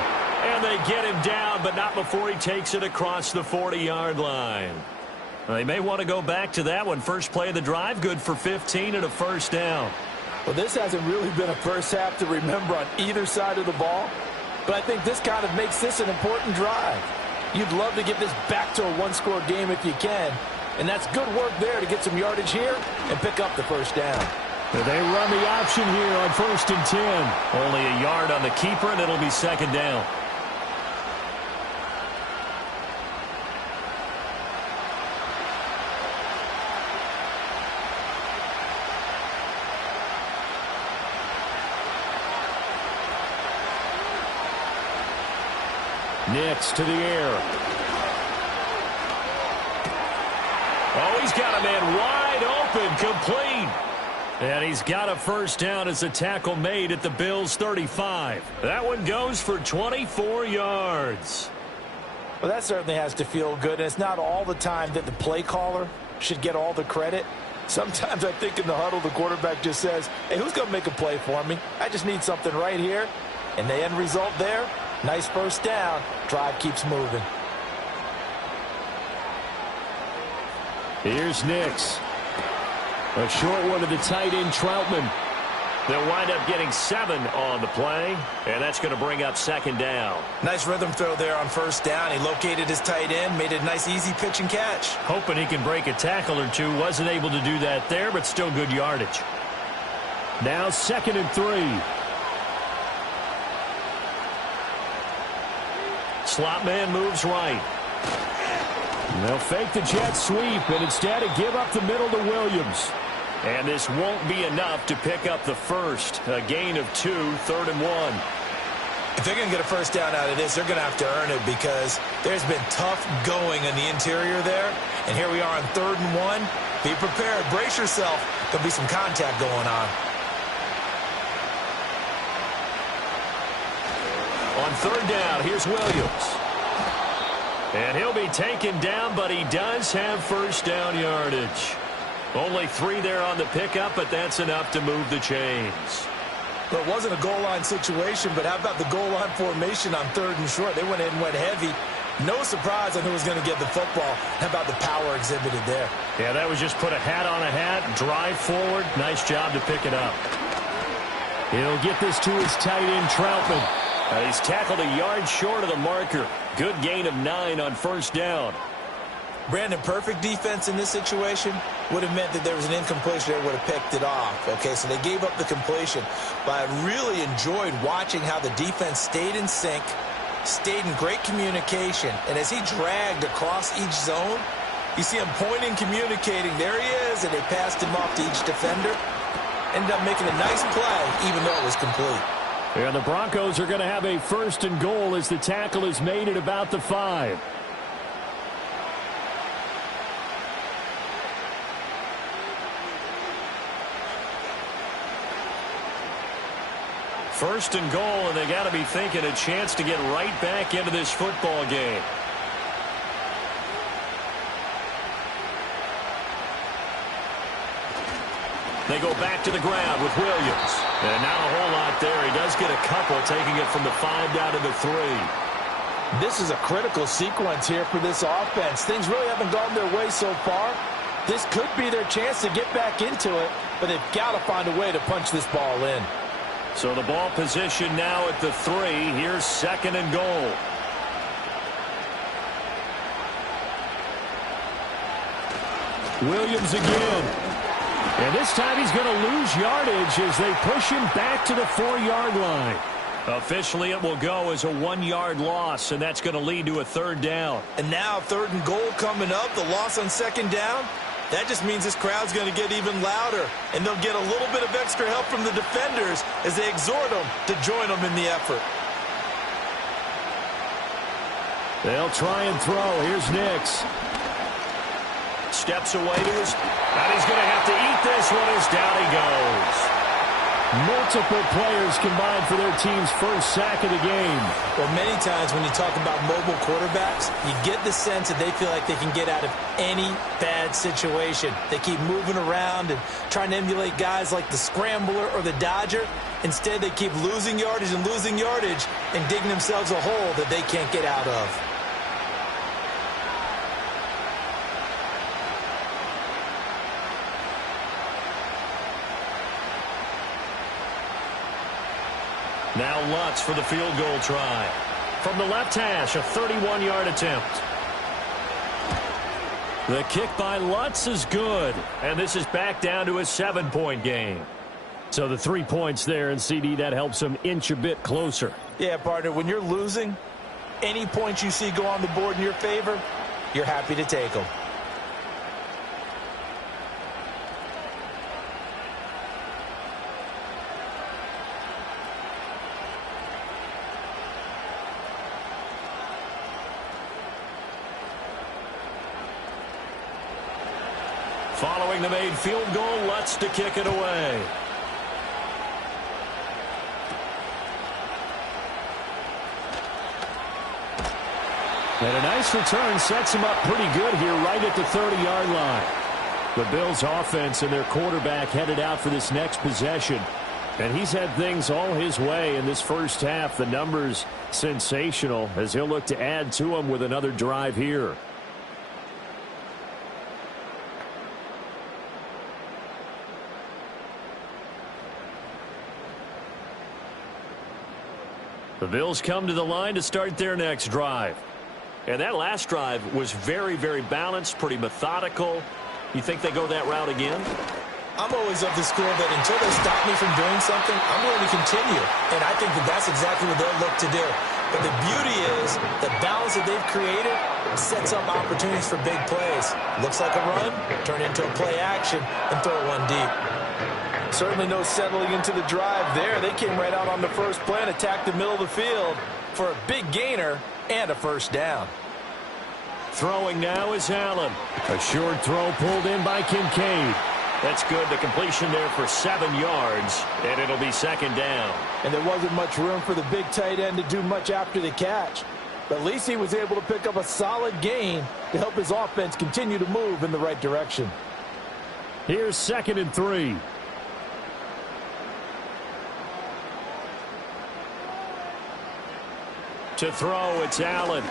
And they get him down, but not before he takes it across the 40-yard line. Well, they may want to go back to that one. First play of the drive, good for 15 and a first down. Well, this hasn't really been a first half to remember on either side of the ball. but I think this kind of makes this an important drive. You'd love to get this back to a one-score game if you can, and that's good work there to get some yardage here and pick up the first down. They run the option here on 1st and 10. Only a yard on the keeper, and it'll be 2nd down. Nix to the air. Oh, he's got a man wide open, complete. And he's got a first down as a tackle made at the Bills' 35. That one goes for 24 yards. Well, that certainly has to feel good, and it's not all the time that the play caller should get all the credit. Sometimes I think in the huddle, the quarterback just says, hey, who's going to make a play for me? I just need something right here. And the end result there, nice first down. Drive keeps moving. Here's Nix. A short one to the tight end, Troutman. They'll wind up getting 7 on the play, and that's going to bring up 2nd down. Nice rhythm throw there on first down. He located his tight end, made it a nice, easy pitch and catch. Hoping he can break a tackle or two. Wasn't able to do that there, but still good yardage. Now 2nd and 3. Slot man moves right. They'll fake the jet sweep, and instead give up the middle to Williams. And this won't be enough to pick up the first. A gain of 2, 3rd and 1. If they're going to get a first down out of this, they're going to have to earn it because there's been tough going in the interior there. And here we are on 3rd and 1. Be prepared. Brace yourself. There'll be some contact going on. On 3rd down, here's Williams. And he'll be taken down, but he does have first down yardage. Only 3 there on the pickup, but that's enough to move the chains. Well, it wasn't a goal line situation, but how about the goal line formation on 3rd and short? They went in and went heavy. No surprise on who was going to get the football. How about the power exhibited there? Yeah, that was just put a hat on a hat, drive forward. Nice job to pick it up. He'll get this to his tight end, Troutman. He's tackled a yard short of the marker. Good gain of 9 on first down. Brandon, perfect defense in this situation would have meant that there was an incompletion. They would have picked it off. Okay, so they gave up the completion. But I really enjoyed watching how the defense stayed in sync, stayed in great communication. And as he dragged across each zone, you see him pointing, communicating. There he is, and they passed him off to each defender. Ended up making a nice play, even though it was complete. And the Broncos are going to have a 1st and goal as the tackle is made at about the 5. First and goal, and they got to be thinking a chance to get right back into this football game. They go back to the ground with Williams. And not a whole lot there. He does get a couple, taking it from the 5 down to the 3. This is a critical sequence here for this offense. Things really haven't gone their way so far. This could be their chance to get back into it, but they've got to find a way to punch this ball in. So the ball position now at the 3. Here's 2nd and goal. Williams again. And this time he's going to lose yardage as they push him back to the 4-yard line. Officially, it will go as a 1-yard loss, and that's going to lead to a 3rd down. And now 3rd and goal coming up, the loss on 2nd down. That just means this crowd's going to get even louder, and they'll get a little bit of extra help from the defenders as they exhort them to join them in the effort. They'll try and throw. Here's Nix. Steps away to his, and he's going to have to eat this one as down he goes. Multiple players combined for their team's first sack of the game. Well, many times when you talk about mobile quarterbacks, you get the sense that they feel like they can get out of any bad situation. They keep moving around and trying to emulate guys like the Scrambler or the Dodger. Instead, they keep losing yardage and digging themselves a hole that they can't get out of. Now Lutz for the field goal try. From the left hash, a 31-yard attempt. The kick by Lutz is good, and this is back down to a 7-point game. So the 3 points there, and CD, that helps him inch a bit closer. Yeah, partner, when you're losing, any points you see go on the board in your favor, you're happy to take them. Following the made field goal, Lutz to kick it away. And a nice return sets him up pretty good here right at the 30-yard line. The Bills' offense and their quarterback headed out for this next possession. And he's had things all his way in this first half. The numbers sensational as he'll look to add to them with another drive here. The Bills come to the line to start their next drive. And that last drive was very, very balanced, pretty methodical. You think they go that route again? I'm always of the school that until they stop me from doing something, I'm going to continue. And I think that that's exactly what they'll look to do. But the beauty is the balance that they've created sets up opportunities for big plays. Looks like a run, turn into a play action, and throw one deep. Certainly no settling into the drive there. They came right out on the first play and attacked the middle of the field for a big gainer and a first down. Throwing now is Allen. A short throw pulled in by Kincaid. That's good. The completion there for 7 yards, and it'll be second down. And there wasn't much room for the big tight end to do much after the catch. But at least he was able to pick up a solid gain to help his offense continue to move in the right direction. Here's 2nd and 3. To throw, it's Allen.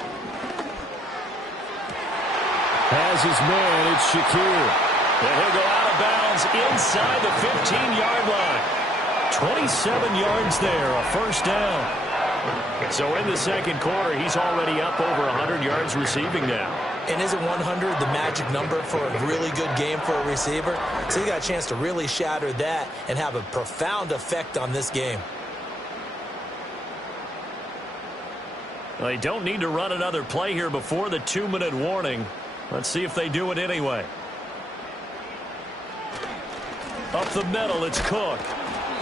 Has his man, it's Shakir. And he'll go out of bounds inside the 15-yard line. 27 yards there, a first down. So in the second quarter, he's already up over 100 yards receiving now. And isn't 100 the magic number for a really good game for a receiver? So he got a chance to really shatter that and have a profound effect on this game. They don't need to run another play here before the 2-minute warning. Let's see if they do it anyway. Up the middle, it's Cook.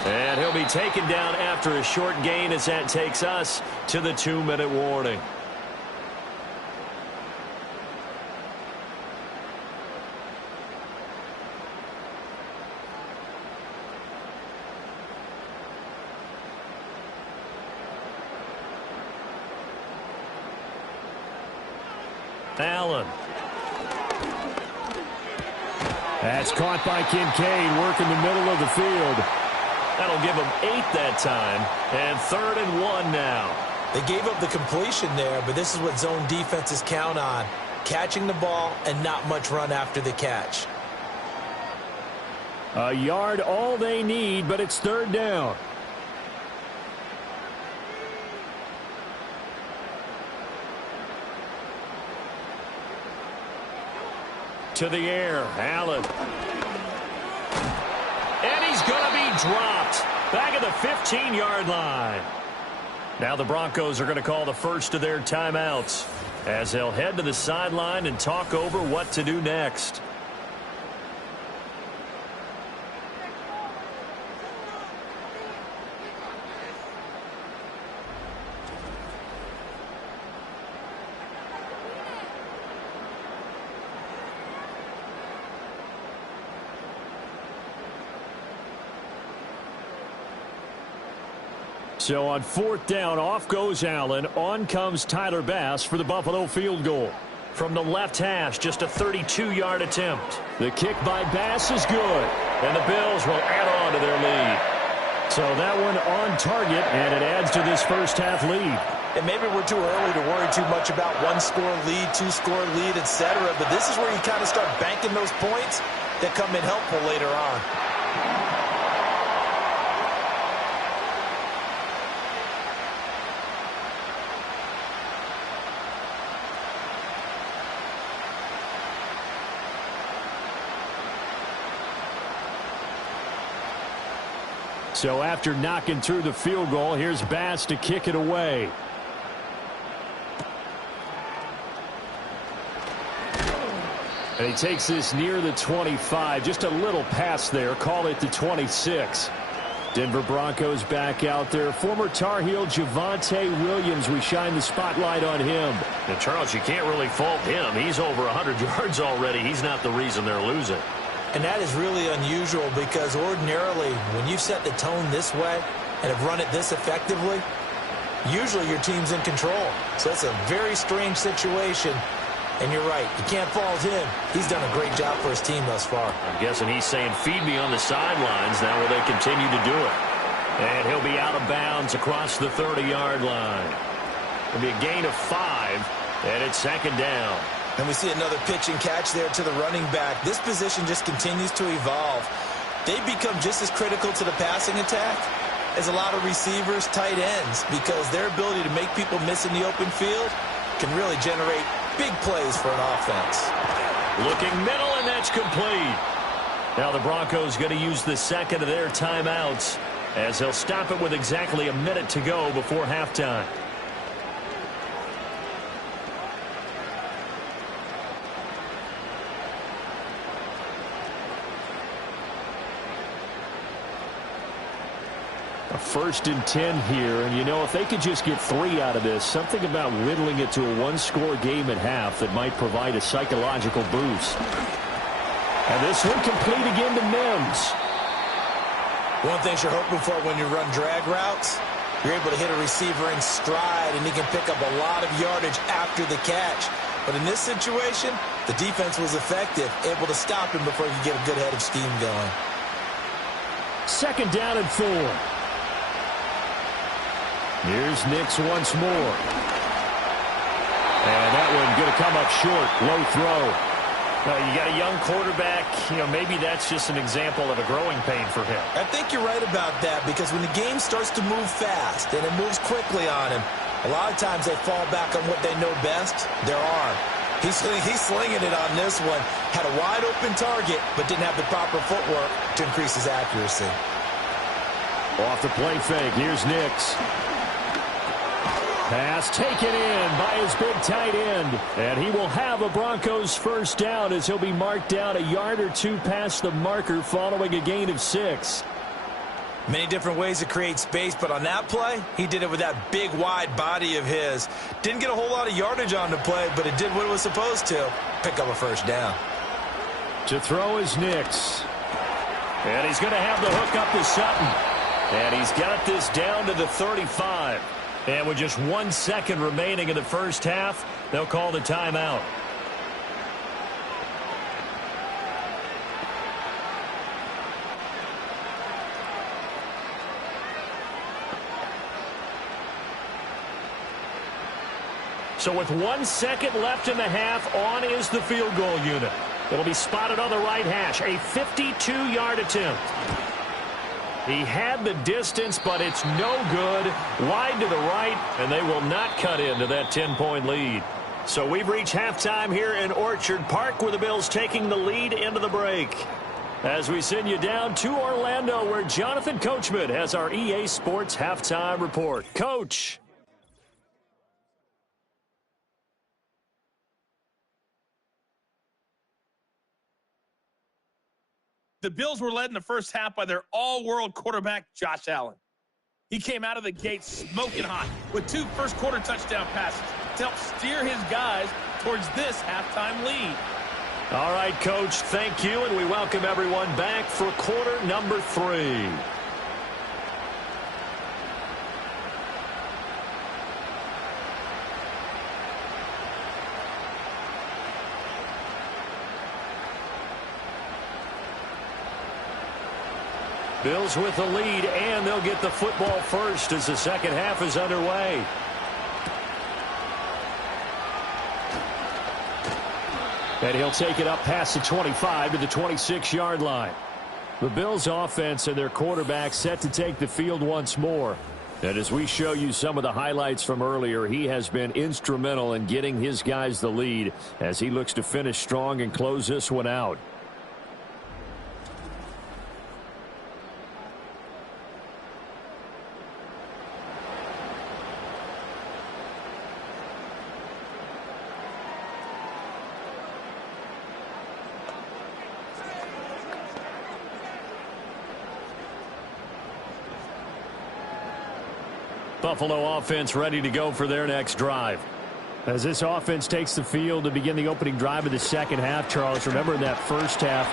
And he'll be taken down after a short gain as that takes us to the 2-minute warning. Allen. That's caught by Kincaid, working the middle of the field. That'll give them 8 that time, and 3rd and 1 now. They gave up the completion there, but this is what zone defenses count on. Catching the ball and not much run after the catch. A yard all they need, but it's 3rd down. To the air, Allen. And he's going to be dropped back at the 15-yard line. Now the Broncos are going to call the first of their timeouts as they'll head to the sideline and talk over what to do next. So on 4th down, off goes Allen. On comes Tyler Bass for the Buffalo field goal. From the left hash, just a 32-yard attempt. The kick by Bass is good. And the Bills will add on to their lead. So that one on target, and it adds to this first half lead. And maybe we're too early to worry too much about 1-score lead, 2-score lead, etc. But this is where you kind of start banking those points that come in helpful later on. So after knocking through the field goal, here's Bass to kick it away. And he takes this near the 25. Just a little pass there. Call it the 26. Denver Broncos back out there. Former Tar Heel Javonte Williams. We shine the spotlight on him. And Charles, you can't really fault him. He's over 100 yards already. He's not the reason they're losing. And that is really unusual because ordinarily when you set the tone this way and have run it this effectively, usually your team's in control. So it's a very strange situation. And you're right, you can't fault him. He's done a great job for his team thus far. I'm guessing he's saying, feed me on the sidelines. Now will they continue to do it? And he'll be out of bounds across the 30-yard line. It'll be a gain of 5, and it's second down. And we see another pitch and catch there to the running back. This position just continues to evolve. They become just as critical to the passing attack as a lot of receivers, tight ends, because their ability to make people miss in the open field can really generate big plays for an offense. Looking middle, and that's complete. Now the Broncos going to use the second of their timeouts as they'll stop it with exactly a minute to go before halftime. A 1st and 10 here, and you know, if they could just get 3 out of this, something about whittling it to a one-score game at half that might provide a psychological boost. And this one complete again to Mims. One thing you're hoping for when you run drag routes, you're able to hit a receiver in stride, and he can pick up a lot of yardage after the catch. But in this situation, the defense was effective, able to stop him before he could get a good head of steam going. 2nd down and 4. Here's Nix once more. And that one going to come up short. Low throw. You got a young quarterback. You know, maybe that's just an example of a growing pain for him. I think you're right about that because when the game starts to move fast and it moves quickly on him, a lot of times they fall back on what they know best, their arm. He's slinging it on this one. Had a wide open target, but didn't have the proper footwork to increase his accuracy. Off the play fake. Here's Nix. Pass taken in by his big tight end. And he will have a Broncos 1st down as he'll be marked down a yard or 2 past the marker following a gain of 6. Many different ways to create space, but on that play, he did it with that big, wide body of his. Didn't get a whole lot of yardage on the play, but it did what it was supposed to. Pick up a 1st down. To throw is Nix. And he's going to have the hook up to Sutton. And he's got this down to the 35. And with just 1 second remaining in the first half, they'll call the timeout. So with 1 second left in the half, on is the field goal unit. It'll be spotted on the right hash, a 52-yard attempt. He had the distance, but it's no good. Wide to the right, and they will not cut into that 10-point lead. So we've reached halftime here in Orchard Park with the Bills taking the lead into the break. As we send you down to Orlando where Jonathan Coachman has our EA Sports halftime report. Coach. The Bills were led in the first half by their all-world quarterback, Josh Allen. He came out of the gate smoking hot with 2 first-quarter touchdown passes to help steer his guys towards this halftime lead. All right, Coach, thank you, and we welcome everyone back for quarter number 3. Bills with the lead, and they'll get the football first as the second half is underway. And he'll take it up past the 25 to the 26-yard line. The Bills' offense and their quarterback set to take the field once more. And as we show you some of the highlights from earlier, he has been instrumental in getting his guys the lead as he looks to finish strong and close this one out. Buffalo offense ready to go for their next drive. As this offense takes the field to begin the opening drive of the second half, Charles, remember in that first half,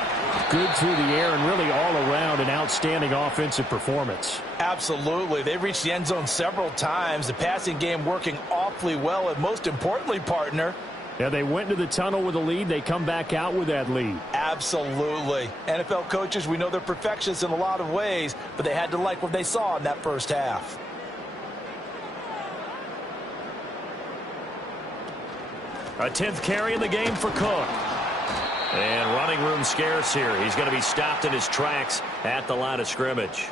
good through the air and really all around an outstanding offensive performance. Absolutely. They reached the end zone several times. The passing game working awfully well, and most importantly, partner, yeah, they went into the tunnel with a lead. They come back out with that lead. Absolutely. NFL coaches, we know they're perfectionists in a lot of ways, but they had to like what they saw in that first half. A 10th carry in the game for Cook. And running room scarce here. He's going to be stopped in his tracks at the line of scrimmage.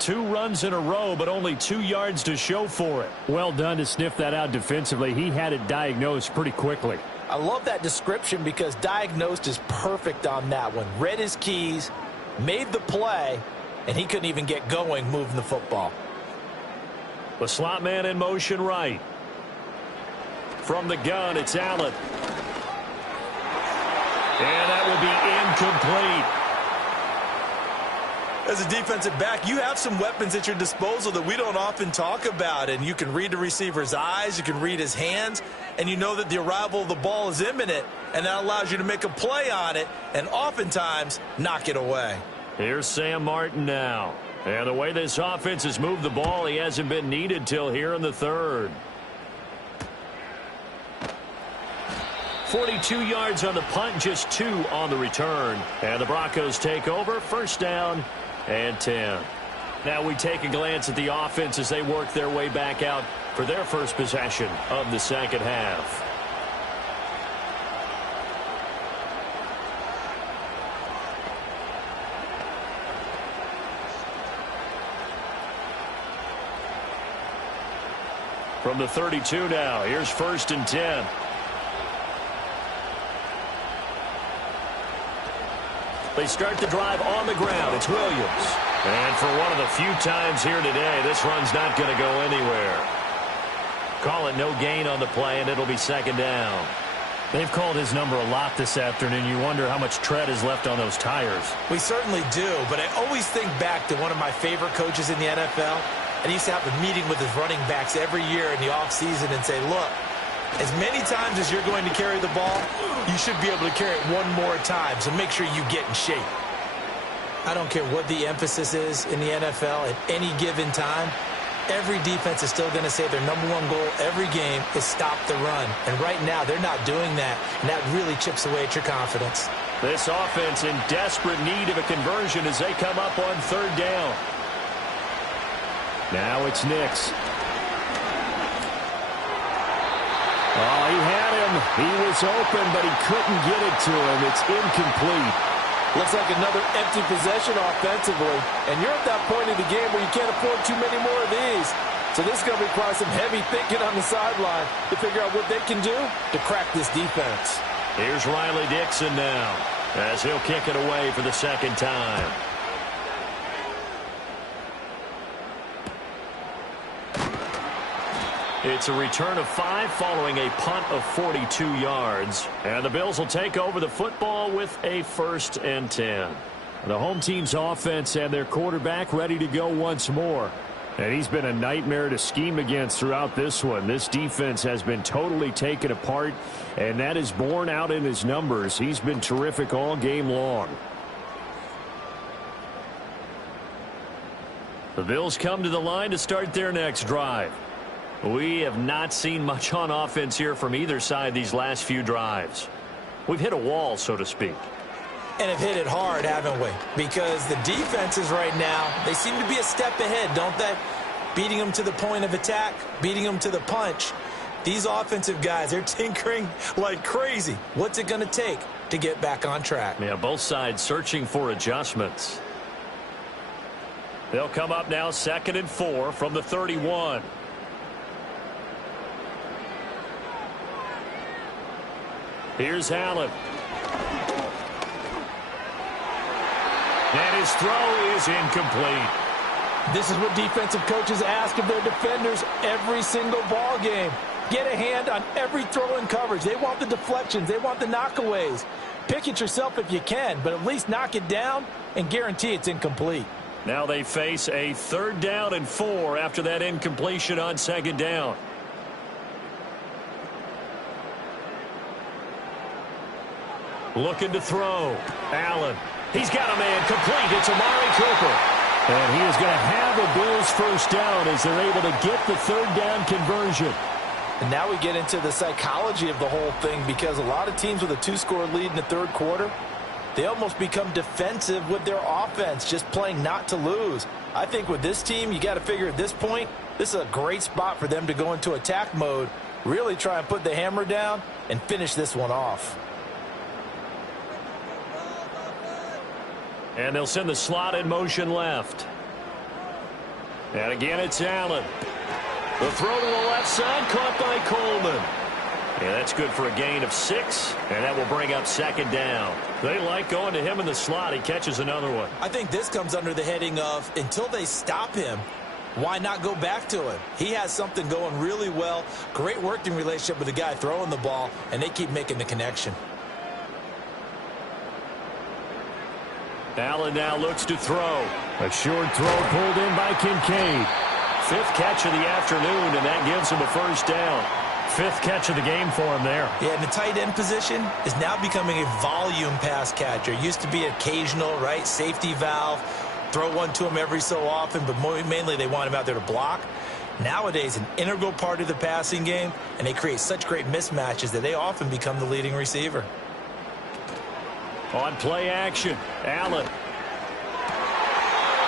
2 runs in a row, but only 2 yards to show for it. Well done to sniff that out defensively. He had it diagnosed pretty quickly. I love that description because diagnosed is perfect on that one. Read his keys, made the play, and he couldn't even get going moving the football. The slot man in motion right. From the gun, it's Allen. And that will be incomplete. As a defensive back, you have some weapons at your disposal that we don't often talk about. And you can read the receiver's eyes, you can read his hands, and you know that the arrival of the ball is imminent. And that allows you to make a play on it and oftentimes knock it away. Here's Sam Martin now. And the way this offense has moved the ball, he hasn't been needed till here in the third. 42 yards on the punt, just 2 on the return. And the Broncos take over, first down and 10. Now we take a glance at the offense as they work their way back out for their first possession of the second half. From the 32 now, here's first and 10. They start the drive on the ground. It's Williams. And for one of the few times here today, this run's not going to go anywhere. Call it no gain on the play, and it'll be second down. They've called his number a lot this afternoon. You wonder how much tread is left on those tires. We certainly do, but I always think back to one of my favorite coaches in the NFL. And he used to have a meeting with his running backs every year in the offseason and say, look, as many times as you're going to carry the ball, you should be able to carry it one more time, so make sure you get in shape. I don't care what the emphasis is in the NFL at any given time. Every defense is still going to say their number one goal every game is stop the run. And right now, they're not doing that, and that really chips away at your confidence. This offense in desperate need of a conversion as they come up on third down. Now it's Nix. Oh, he had him. He was open, but he couldn't get it to him. It's incomplete. Looks like another empty possession offensively. And you're at that point in the game where you can't afford too many more of these. So this is going to require some heavy thinking on the sideline to figure out what they can do to crack this defense. Here's Riley Dixon now as he'll kick it away for the second time. It's a return of 5 following a punt of 42 yards. And the Bills will take over the football with a first and 10. The home team's offense and their quarterback ready to go once more. And he's been a nightmare to scheme against throughout this one. This defense has been totally taken apart, and that is borne out in his numbers. He's been terrific all game long. The Bills come to the line to start their next drive. We have not seen much on offense here from either side these last few drives. We've hit a wall, so to speak. And have hit it hard, haven't we? Because the defenses right now, they seem to be a step ahead, don't they? Beating them to the point of attack, beating them to the punch. These offensive guys, they're tinkering like crazy. What's it going to take to get back on track? Yeah, both sides searching for adjustments. They'll come up now 2nd and 4 from the 31. Here's Allen. And his throw is incomplete. This is what defensive coaches ask of their defenders every single ball game. Get a hand on every throw in coverage. They want the deflections. They want the knockaways. Pick it yourself if you can, but at least knock it down and guarantee it's incomplete. Now they face a 3rd down and 4 after that incompletion on 2nd down. Looking to throw. Allen. He's got a man complete. It's Amari Cooper. And he is going to have a Bills 1st down as they're able to get the 3rd down conversion. And now we get into the psychology of the whole thing, because a lot of teams with a 2-score lead in the 3rd quarter, they almost become defensive with their offense, just playing not to lose. I think with this team, you got to figure at this point, this is a great spot for them to go into attack mode, really try and put the hammer down and finish this one off. And they'll send the slot in motion left. And again, it's Allen. The throw to the left side, caught by Coleman. And that's good for a gain of 6, and that will bring up 2nd down. They like going to him in the slot. He catches another one. I think this comes under the heading of, until they stop him, why not go back to him? He has something going really well. Great working relationship with the guy throwing the ball, and they keep making the connection. Allen now looks to throw. A short throw pulled in by Kincaid. 5th catch of the afternoon, and that gives him a 1st down. 5th catch of the game for him there. Yeah, and the tight end position is now becoming a volume pass catcher. It used to be occasional, right? Safety valve. Throw one to him every so often, but mainly they want him out there to block. Nowadays, an integral part of the passing game, and they create such great mismatches that they often become the leading receiver. On play action, Allen.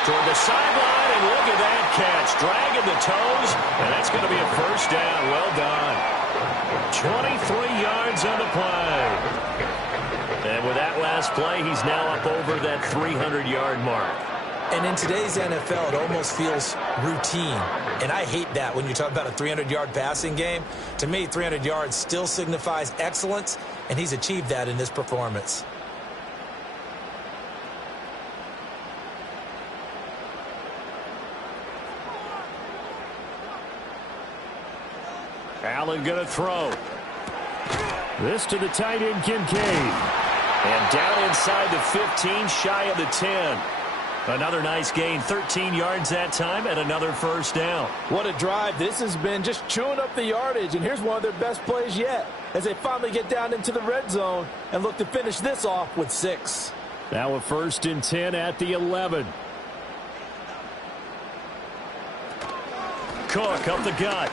Toward the sideline, and look at that catch. Dragging the toes, and that's going to be a 1st down. Well done. 23 yards on the play. And with that last play, he's now up over that 300-yard mark. And in today's NFL, it almost feels routine. And I hate that when you talk about a 300-yard passing game. To me, 300 yards still signifies excellence, and he's achieved that in this performance. Allen going to throw. This to the tight end, Kincaid. And down inside the 15, shy of the 10. Another nice gain, 13 yards that time, and another 1st down. What a drive. This has been just chewing up the yardage, and here's one of their best plays yet as they finally get down into the red zone and look to finish this off with 6. Now a 1st and 10 at the 11. Cook up the gut.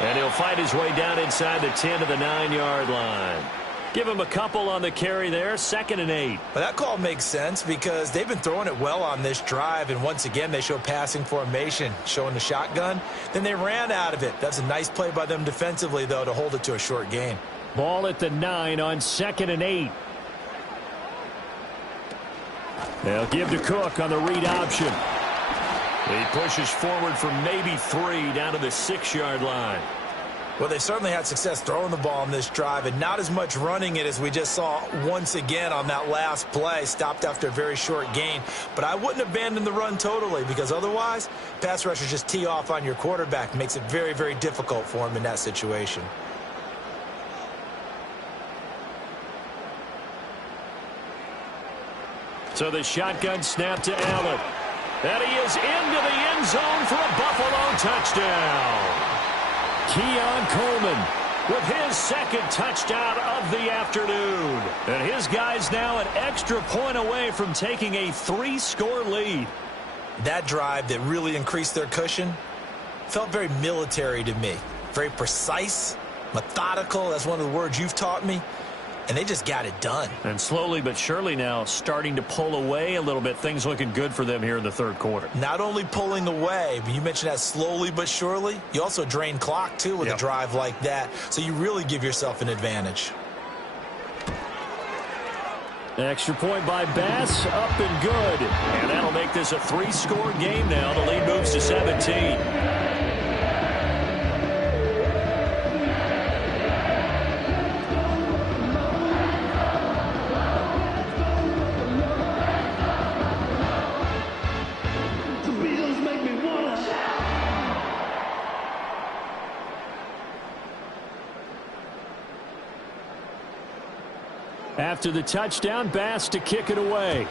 And he'll find his way down inside the 10 to the 9-yard line. Give him a couple on the carry there, 2nd and 8. But that call makes sense because they've been throwing it well on this drive, and once again they show passing formation, showing the shotgun. Then they ran out of it. That's a nice play by them defensively, though, to hold it to a short gain. Ball at the 9 on 2nd and 8. They'll give to Cook on the read option. He pushes forward for maybe 3 down to the 6-yard line. Well, they certainly had success throwing the ball on this drive, and not as much running it as we just saw once again on that last play. Stopped after a very short gain. But I wouldn't abandon the run totally, because otherwise, pass rushers just tee off on your quarterback. Makes it very, very difficult for him in that situation. So the shotgun snap to Allen. And he is into the end zone for a Buffalo touchdown. Keon Coleman with his 2nd touchdown of the afternoon. And his guys now an extra point away from taking a 3-score lead. That drive that really increased their cushion felt very military to me. Very precise, methodical. That's one of the words you've taught me. And they just got it done. And slowly but surely now starting to pull away a little bit. Things looking good for them here in the 3rd quarter. Not only pulling away, but you mentioned that slowly but surely. You also drain clock, too, with a drive like that. So you really give yourself an advantage. Extra point by Bass, up and good. And that'll make this a 3-score game now. The lead moves to 17. After the touchdown, Bass to kick it away.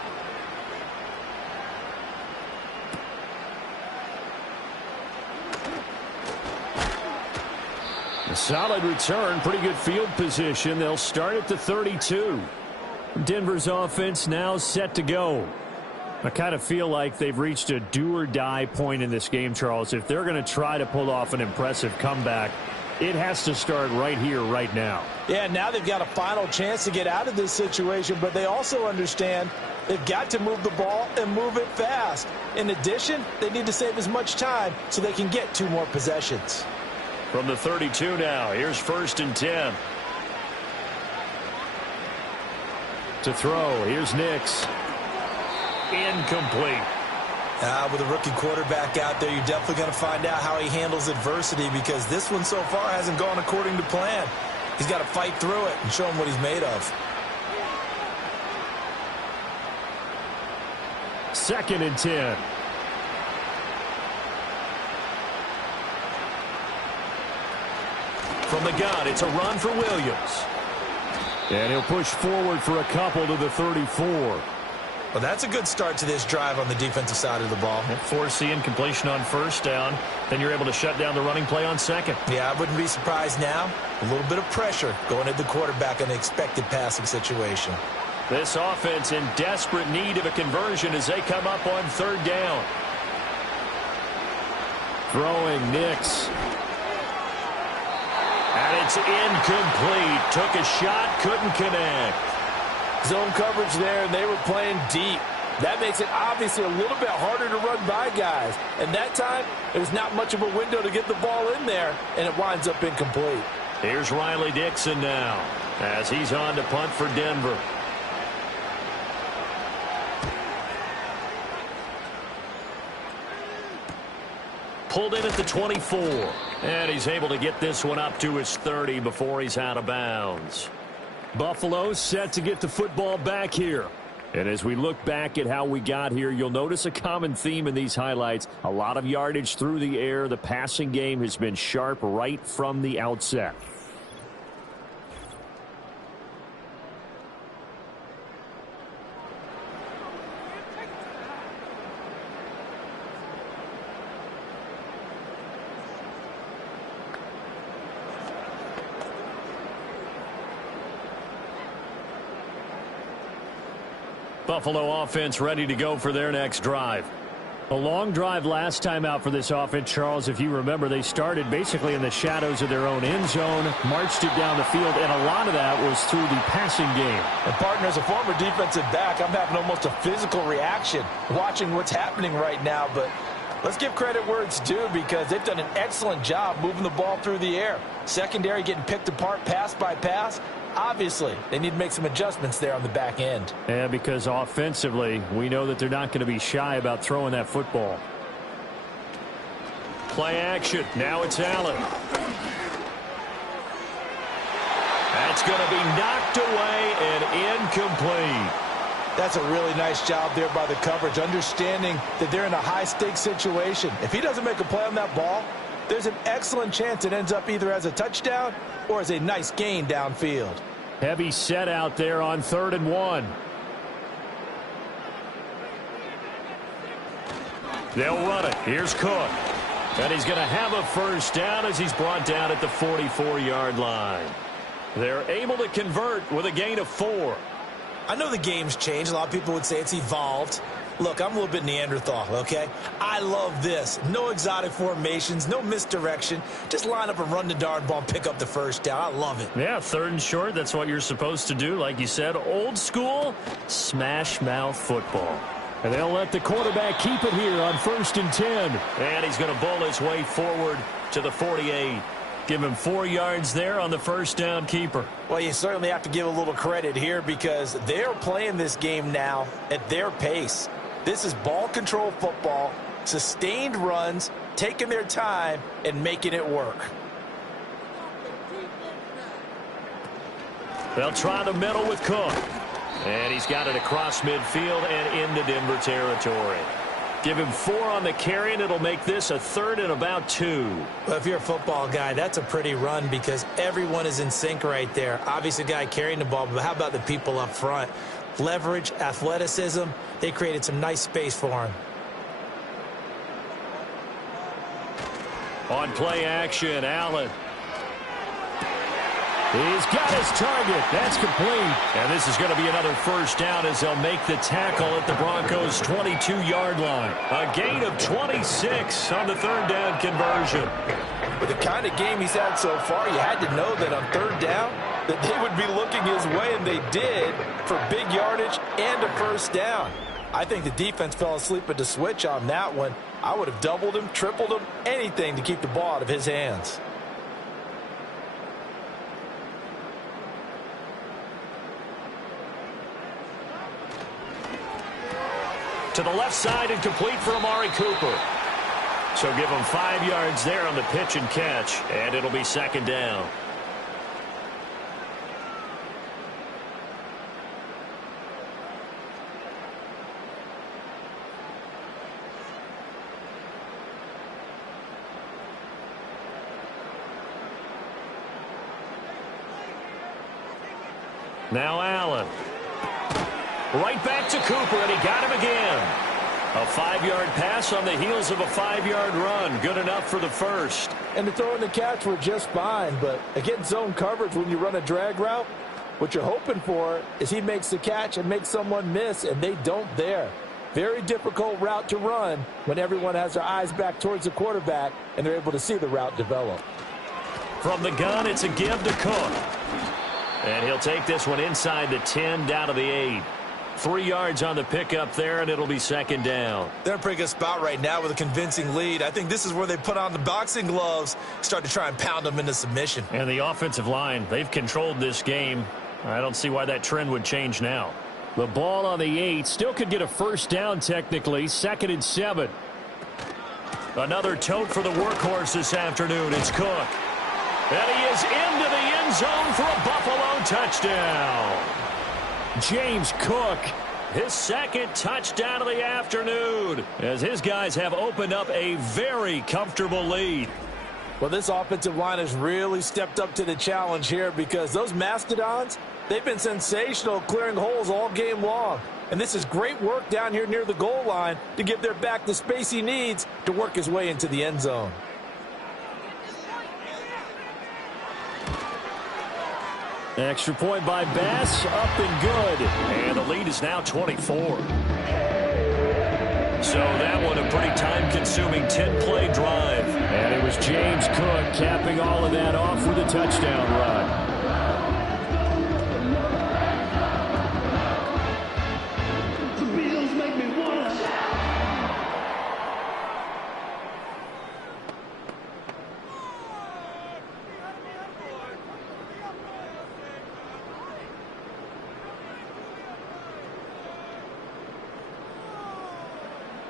A solid return, pretty good field position. They'll start at the 32. Denver's offense now set to go. I kind of feel like they've reached a do-or-die point in this game, Charles. If they're going to try to pull off an impressive comeback, it has to start right here, right now. Yeah, now they've got a final chance to get out of this situation, but they also understand they've got to move the ball and move it fast. In addition, they need to save as much time so they can get 2 more possessions. From the 32 now, here's 1st and 10. To throw, here's Nix. Incomplete. With a rookie quarterback out there, you're definitely going to find out how he handles adversity, because this one so far hasn't gone according to plan. He's got to fight through it and show him what he's made of. 2nd and 10. From the gun, it's a run for Williams. And he'll push forward for a couple to the 34. Well, that's a good start to this drive on the defensive side of the ball. Force the incompletion on 1st down. Then you're able to shut down the running play on 2nd. Yeah, I wouldn't be surprised now. A little bit of pressure going at the quarterback in an expected passing situation. This offense in desperate need of a conversion as they come up on 3rd down. Throwing Nix. And it's incomplete. Took a shot, couldn't connect. Zone coverage there, and they were playing deep. That makes it obviously a little bit harder to run by guys. And that time, there's not much of a window to get the ball in there, and it winds up incomplete. Here's Riley Dixon now as he's on to punt for Denver. Pulled in at the 24. And he's able to get this one up to his 30 before he's out of bounds. Buffalo set to get the football back here. And as we look back at how we got here, you'll notice a common theme in these highlights. A lot of yardage through the air. The passing game has been sharp right from the outset. Buffalo offense ready to go for their next drive. A long drive last time out for this offense, Charles. If you remember, they started basically in the shadows of their own end zone, marched it down the field, and a lot of that was through the passing game. And partner, as a former defensive back, I'm having almost a physical reaction watching what's happening right now. But let's give credit where it's due, because they've done an excellent job moving the ball through the air. Secondary getting picked apart pass by pass. Obviously, they need to make some adjustments there on the back end. Yeah, because offensively, we know that they're not going to be shy about throwing that football. Play action. Now it's Allen. That's going to be knocked away and incomplete. That's a really nice job there by the coverage, understanding that they're in a high-stakes situation. If he doesn't make a play on that ball, there's an excellent chance it ends up either as a touchdown or as a nice gain downfield. Heavy set out there on 3rd and 1. They'll run it. Here's Cook. And he's going to have a 1st down as he's brought down at the 44-yard line. They're able to convert with a gain of 4. I know the game's changed. A lot of people would say it's evolved. Look, I'm a little bit Neanderthal, okay? I love this. No exotic formations, no misdirection. Just line up and run the darn ball and pick up the 1st down. I love it. Yeah, 3rd and short. That's what you're supposed to do. Like you said, old school, smash mouth football. And they'll let the quarterback keep it here on 1st and 10. And he's going to bowl his way forward to the 48. Give him 4 yards there on the 1st down keeper. Well, you certainly have to give a little credit here, because they're playing this game now at their pace. This is ball control football, sustained runs, taking their time and making it work. They'll try the middle with Cook. And he's got it across midfield and into Denver territory. Give him 4 on the carry, and it'll make this a 3rd and about 2. Well, if you're a football guy, that's a pretty run, because everyone is in sync right there. Obviously, the guy carrying the ball, but how about the people up front? Leverage, athleticism, they created some nice space for him. On play action, Allen. He's got his target. That's complete. And this is going to be another first down as they'll make the tackle at the Broncos' 22-yard line. A gain of 26 on the third down conversion. With the kind of game he's had so far, you had to know that on third down that they would be looking his way, and they did, for big yardage and a first down. I think the defense fell asleep at the switch on that one. I would have doubled him, tripled him, anything to keep the ball out of his hands. To the left side and complete for Amari Cooper. So give him 5 yards there on the pitch and catch, and it'll be second down. Now Allen. Right back to Cooper, and he got him again. A 5-yard pass on the heels of a 5-yard run. Good enough for the first. And the throw and the catch were just fine, but against zone coverage when you run a drag route, what you're hoping for is he makes the catch and makes someone miss, and they don't there. Very difficult route to run when everyone has their eyes back towards the quarterback and they're able to see the route develop. From the gun, it's a give to Cook. And he'll take this one inside the 10, down to the 8. 3 yards on the pickup there, and it'll be second down. They're in a pretty good spot right now with a convincing lead. I think this is where they put on the boxing gloves, start to try and pound them into submission. And the offensive line, they've controlled this game. I don't see why that trend would change now. The ball on the 8. Still could get a first down technically. 2nd and 7. Another tote for the workhorse this afternoon. It's Cook. And he is into the end zone for a Buffalo touchdown. James Cook. His second touchdown of the afternoon as his guys have opened up a very comfortable lead. Well, this offensive line has really stepped up to the challenge here because those Mastodons, they've been sensational clearing holes all game long. And this is great work down here near the goal line to give their back the space he needs to work his way into the end zone. Extra point by Bass, up and good. And the lead is now 24. So that one a pretty time-consuming 10-play drive. And it was James Cook capping all of that off with a touchdown run.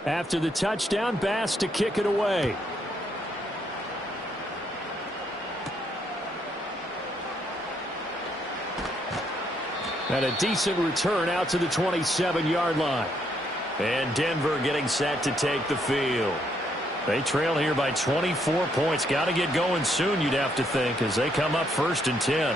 After the touchdown, Bass to kick it away. And a decent return out to the 27-yard line. And Denver getting set to take the field. They trail here by 24 points. Got to get going soon, you'd have to think, as they come up 1st and 10.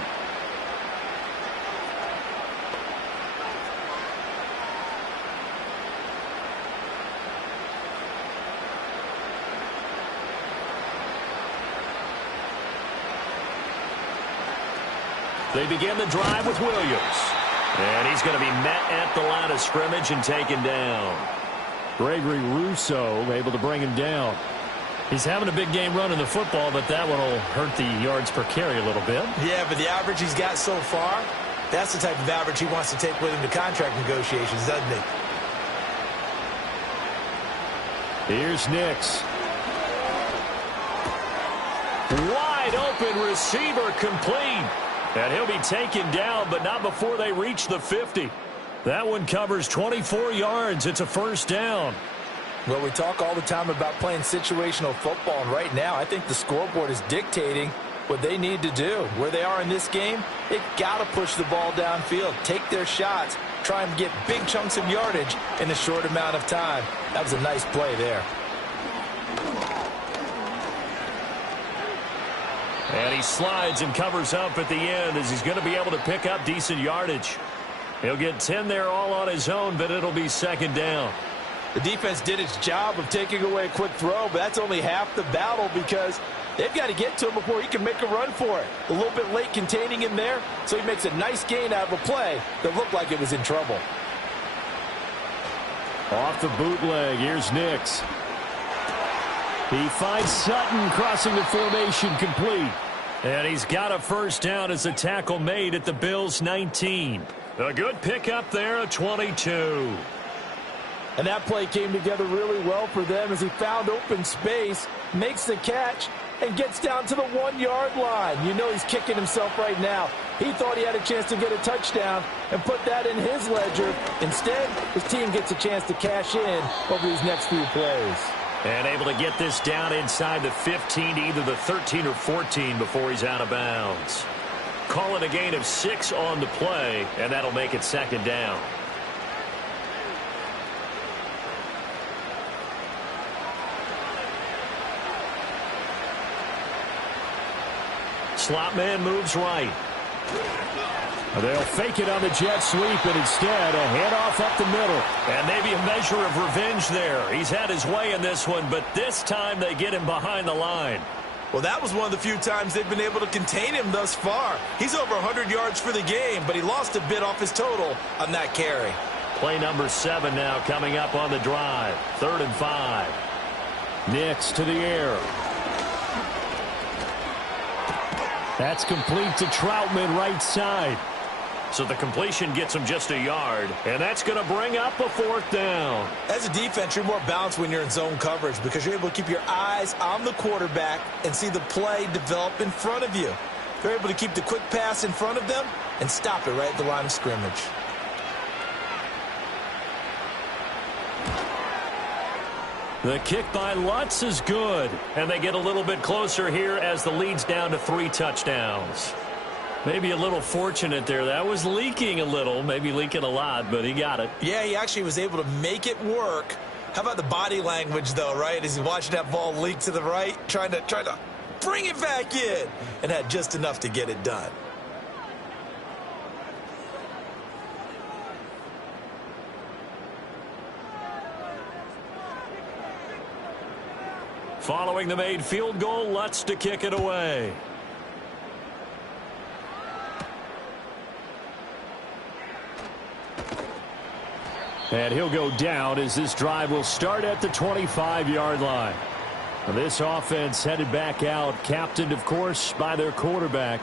They begin the drive with Williams. And he's going to be met at the line of scrimmage and taken down. Gregory Rousseau able to bring him down. He's having a big game running the football, but that one will hurt the yards per carry a little bit. Yeah, but the average he's got so far, that's the type of average he wants to take with him to contract negotiations, doesn't he? Here's Nix. Wide open receiver complete. And he'll be taken down, but not before they reach the 50. That one covers 24 yards. It's a first down. Well, we talk all the time about playing situational football, and right now I think the scoreboard is dictating what they need to do. Where they are in this game, they've got to push the ball downfield, take their shots, try and get big chunks of yardage in a short amount of time. That was a nice play there. And he slides and covers up at the end as he's going to be able to pick up decent yardage. He'll get 10 there all on his own, but it'll be second down. The defense did its job of taking away a quick throw, but that's only half the battle because They've got to get to him before he can make a run for it. A little bit late containing him there, so he makes a nice gain out of a play that looked like it was in trouble. Off the bootleg, here's Nix. He finds Sutton crossing the formation complete. And he's got a first down as a tackle made at the Bills' 19. A good pickup there, a 22. And that play came together really well for them as he found open space, makes the catch, and gets down to the 1-yard line. You know he's kicking himself right now. He thought he had a chance to get a touchdown and put that in his ledger. Instead, his team gets a chance to cash in over these next few plays. And able to get this down inside the 15 to either the 13 or 14 before he's out of bounds. Call it a gain of 6 on the play, and that'll make it second down. Slot man moves right. They'll fake it on the jet sweep, and instead a handoff up the middle. And maybe a measure of revenge there. He's had his way in this one, but this time they get him behind the line. Well, that was one of the few times they've been able to contain him thus far. He's over 100 yards for the game, but he lost a bit off his total on that carry. Play number 7 now coming up on the drive. 3rd and 5. Nix to the air. That's complete to Troutman, right side. So the completion gets him just a yard, and that's going to bring up a 4th down. As a defense, you're more balanced when you're in zone coverage because you're able to keep your eyes on the quarterback and see the play develop in front of you. They're able to keep the quick pass in front of them and stop it right at the line of scrimmage. The kick by Lutz is good, and they get a little bit closer here as the lead's down to 3 touchdowns. Maybe a little fortunate there. That was leaking a little, maybe leaking a lot, but he got it. Yeah, he actually was able to make it work. How about the body language, though, right? As he's watching that ball leak to the right, trying to bring it back in, and had just enough to get it done. Following the made field goal, Lutz to kick it away. And he'll go down as this drive will start at the 25-yard line. This offense headed back out, captained, of course, by their quarterback.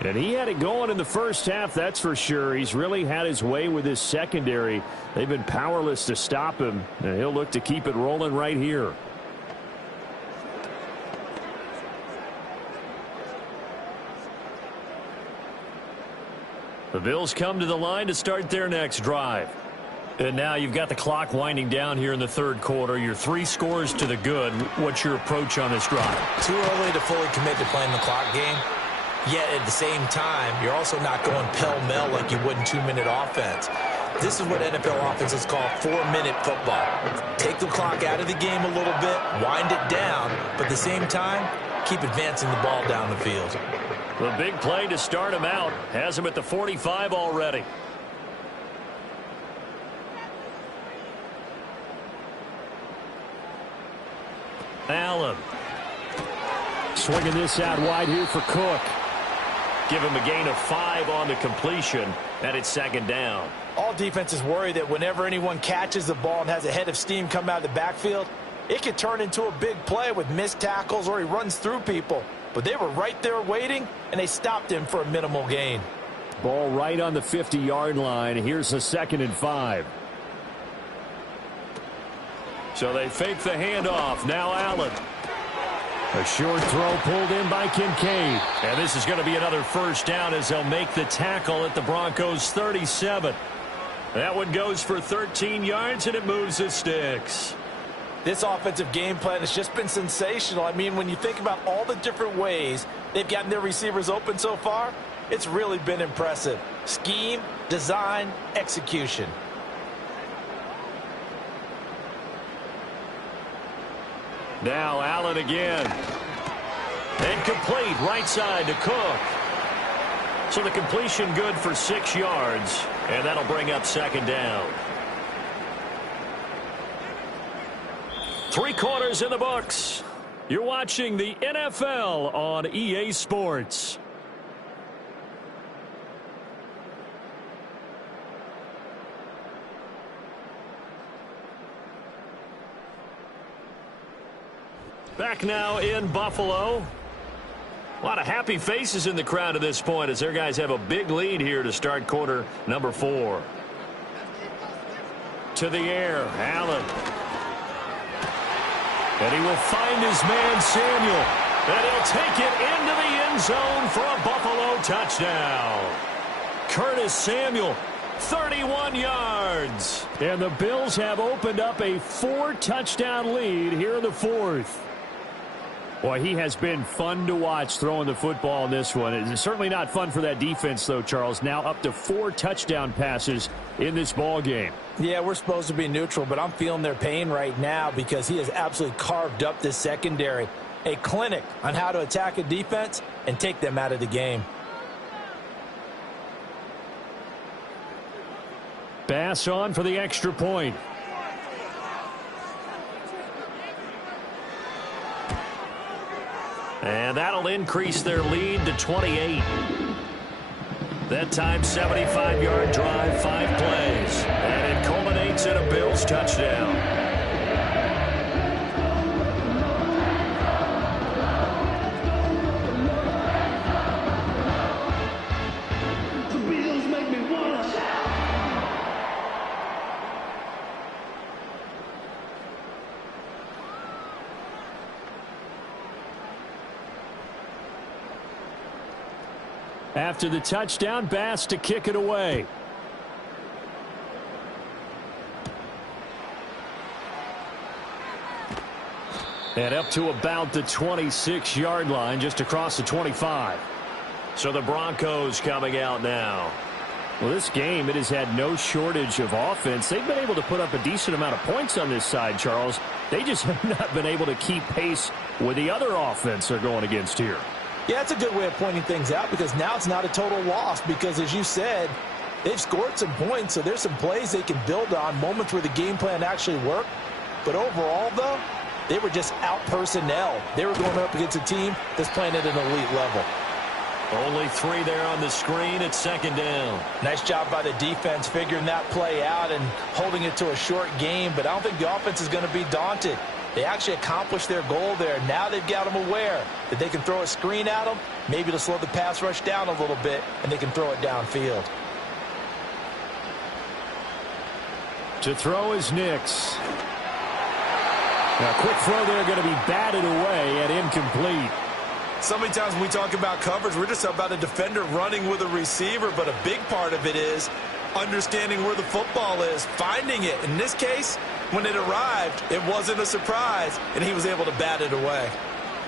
And he had it going in the first half, that's for sure. He's really had his way with his secondary. They've been powerless to stop him, and he'll look to keep it rolling right here. The Bills come to the line to start their next drive. And now you've got the clock winding down here in the 3rd quarter. Your 3 scores to the good. What's your approach on this drive? Too early to fully commit to playing the clock game. Yet at the same time, you're also not going pell-mell like you would in 2-minute offense. This is what NFL offenses call 4-minute football. Take the clock out of the game a little bit, wind it down, but at the same time, keep advancing the ball down the field. The big play to start him out has him at the 45 already. Allen. Swinging this out wide here for Cook. Give him a gain of 5 on the completion, and it's 2nd down. All defenses worry that whenever anyone catches the ball and has a head of steam come out of the backfield, it could turn into a big play with missed tackles or he runs through people. But they were right there waiting, and they stopped him for a minimal gain. Ball right on the 50-yard line. Here's a 2nd and 5. So they fake the handoff. Now Allen. A short throw pulled in by Kincaid. And this is going to be another first down as they'll make the tackle at the Broncos' 37. That one goes for 13 yards, and it moves the sticks. This offensive game plan has just been sensational. I mean, when you think about all the different ways they've gotten their receivers open so far, it's really been impressive. Scheme, design, execution. Now Allen again. And complete right side to Cook. So the completion good for 6 yards, and that'll bring up 2nd down. 3 quarters in the books. You're watching the NFL on EA Sports. Back now in Buffalo. A lot of happy faces in the crowd at this point as their guys have a big lead here to start quarter number 4. To the air, Allen. And he will find his man Samuel. And he'll take it into the end zone for a Buffalo touchdown. Curtis Samuel, 31 yards. And the Bills have opened up a 4-touchdown lead here in the 4th. Boy, he has been fun to watch throwing the football in this one. It's certainly not fun for that defense, though, Charles. Now up to 4 touchdown passes in this ball game. Yeah, we're supposed to be neutral, but I'm feeling their pain right now because he has absolutely carved up this secondary. A clinic on how to attack a defense and take them out of the game. Bass on for the extra point. And that'll increase their lead to 28. That time, 75-yard drive, 5 plays. And it culminates in a Bills touchdown. After the touchdown, Bass to kick it away. And up to about the 26-yard line, just across the 25. So the Broncos coming out now. Well, this game, it has had no shortage of offense. They've been able to put up a decent amount of points on this side, Charles. They just have not been able to keep pace with the other offense they're going against here. Yeah, it's a good way of pointing things out because now it's not a total loss because, as you said, they've scored some points, so there's some plays they can build on, moments where the game plan actually worked. But overall, though, they were just out-personnel. They were going up against a team that's playing at an elite level. Only 3 there on the screen at second down. Nice job by the defense figuring that play out and holding it to a short game, but I don't think the offense is going to be daunted. They actually accomplished their goal there. Now they've got them aware that they can throw a screen at them, maybe to slow the pass rush down a little bit, and they can throw it downfield. To throw is Nix. Now, quick throw there going to be batted away and incomplete. So many times when we talk about coverage, we're just about a defender running with a receiver, but a big part of it is understanding where the football is, finding it. In this case, when it arrived, it wasn't a surprise, and he was able to bat it away.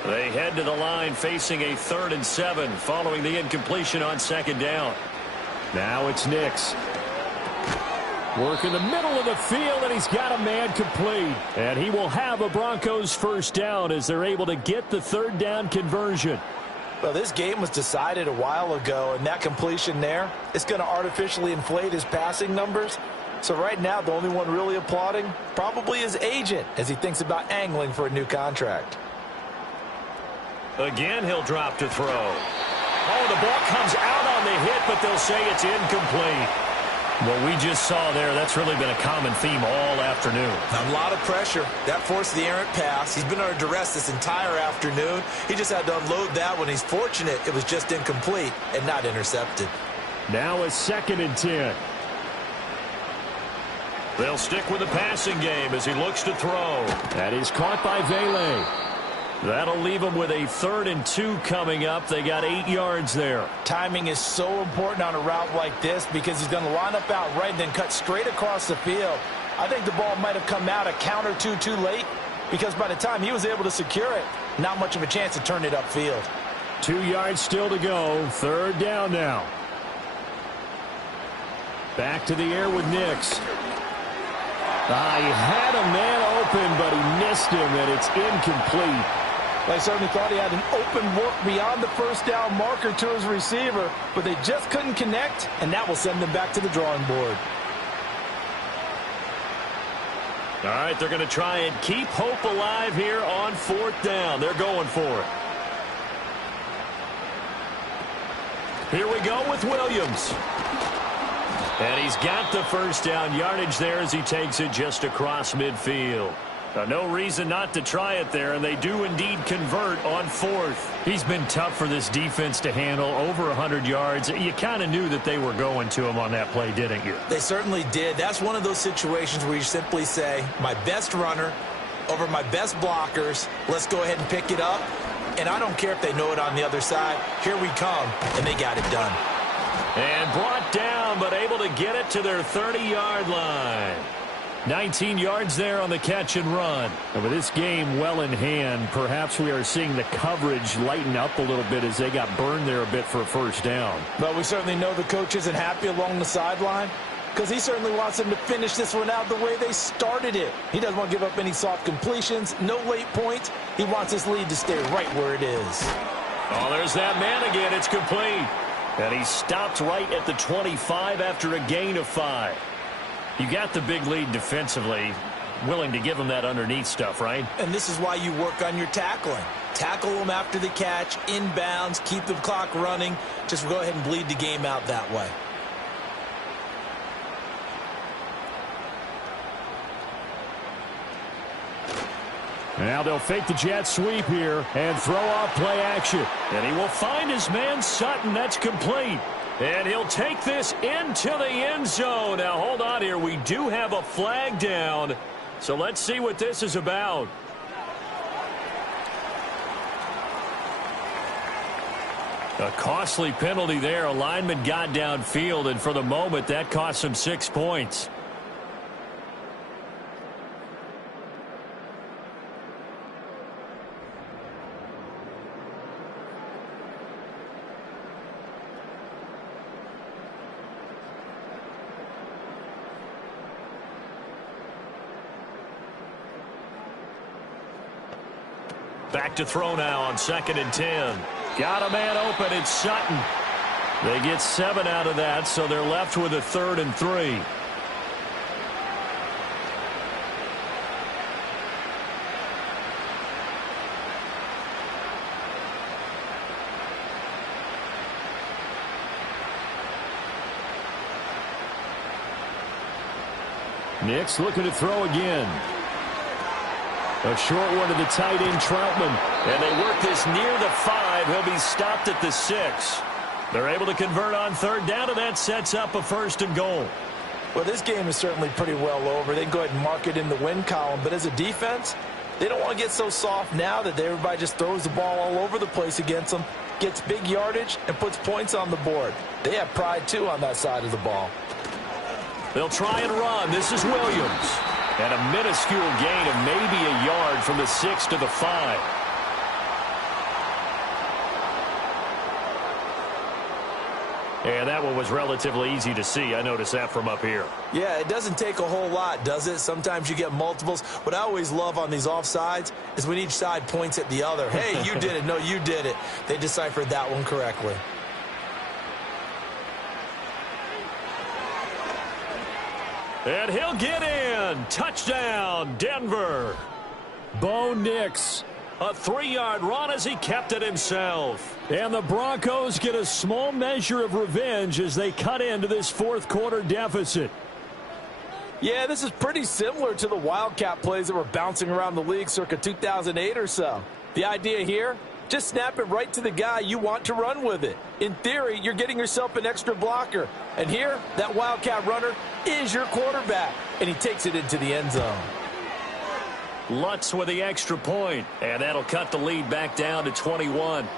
They head to the line facing a 3rd and 7 following the incompletion on second down. Now it's Nix. Work in the middle of the field, and he's got a man complete. And he will have a Broncos first down as they're able to get the 3rd down conversion. Well, this game was decided a while ago, and that completion there is going to artificially inflate his passing numbers. So right now, the only one really applauding probably his agent as he thinks about angling for a new contract. Again, he'll drop to throw. Oh, the ball comes out on the hit, but they'll say it's incomplete. What we just saw there, that's really been a common theme all afternoon. A lot of pressure. That forced the errant pass. He's been under duress this entire afternoon. He just had to unload that one. He's fortunate it was just incomplete and not intercepted. Now a 2nd and 10. They'll stick with the passing game as he looks to throw. That is caught by Vele. That'll leave them with a 3rd and 2 coming up. They got 8 yards there. Timing is so important on a route like this because he's going to line up out right and then cut straight across the field. I think the ball might have come out a count or two too late because by the time he was able to secure it, not much of a chance to turn it upfield. 2 yards still to go. 3rd down now. Back to the air with Nix. He had a man open, but he missed him, and it's incomplete. They certainly thought he had an open look beyond the first down marker to his receiver, but they just couldn't connect, and that will send them back to the drawing board. All right, they're going to try and keep hope alive here on 4th down. They're going for it. Here we go with Williams. And he's got the first down yardage there as he takes it just across midfield. No reason not to try it there, and they do indeed convert on 4th. He's been tough for this defense to handle, over 100 yards. You kind of knew that they were going to him on that play, didn't you? They certainly did. That's one of those situations where you simply say, my best runner over my best blockers, let's go ahead and pick it up. And I don't care if they know it on the other side. Here we come, and they got it done. And brought down, but able to get it to their 30-yard line. 19 yards there on the catch and run. And with this game well in hand, perhaps we are seeing the coverage lighten up a little bit as they got burned there a bit for a first down. But we certainly know the coach isn't happy along the sideline because he certainly wants them to finish this one out the way they started it. He doesn't want to give up any soft completions, no late points. He wants his lead to stay right where it is. Oh, there's that man again. It's complete. And he stopped right at the 25 after a gain of 5. You got the big lead defensively, willing to give them that underneath stuff, right? And this is why you work on your tackling. Tackle them after the catch, inbounds, keep the clock running. Just go ahead and bleed the game out that way. Now they'll fake the jet sweep here and throw off play action. And he will find his man Sutton. That's complete. And he'll take this into the end zone. Now, hold on here. We do have a flag down. So let's see what this is about. A costly penalty there. A lineman got downfield, and for the moment, that cost him 6 points. Back to throw now on 2nd and 10. Got a man open. It's Sutton. They get 7 out of that, so they're left with a 3rd and 3. Nix looking to throw again. A short one to the tight end, Troutman. And they work this near the 5. He'll be stopped at the 6. They're able to convert on 3rd down, and that sets up a 1st and goal. Well, this game is certainly pretty well over. They can go ahead and mark it in the win column. But as a defense, they don't want to get so soft now that everybody just throws the ball all over the place against them, gets big yardage, and puts points on the board. They have pride, too, on that side of the ball. They'll try and run. This is Williams. And a minuscule gain of maybe a yard from the 6 to the 5. And that one was relatively easy to see. I noticed that from up here. Yeah, it doesn't take a whole lot, does it? Sometimes you get multiples. What I always love on these offsides is when each side points at the other. Hey, you did it. No, you did it. They deciphered that one correctly. And he'll get in. Touchdown, Denver. Bo Nix. A 3-yard run as he kept it himself. And the Broncos get a small measure of revenge as they cut into this 4th quarter deficit. Yeah, this is pretty similar to the Wildcat plays that were bouncing around the league circa 2008 or so. The idea here, just snap it right to the guy you want to run with it. In theory, you're getting yourself an extra blocker. And here, that Wildcat runner is your quarterback. And he takes it into the end zone. Lutz with the extra point. And that'll cut the lead back down to 21.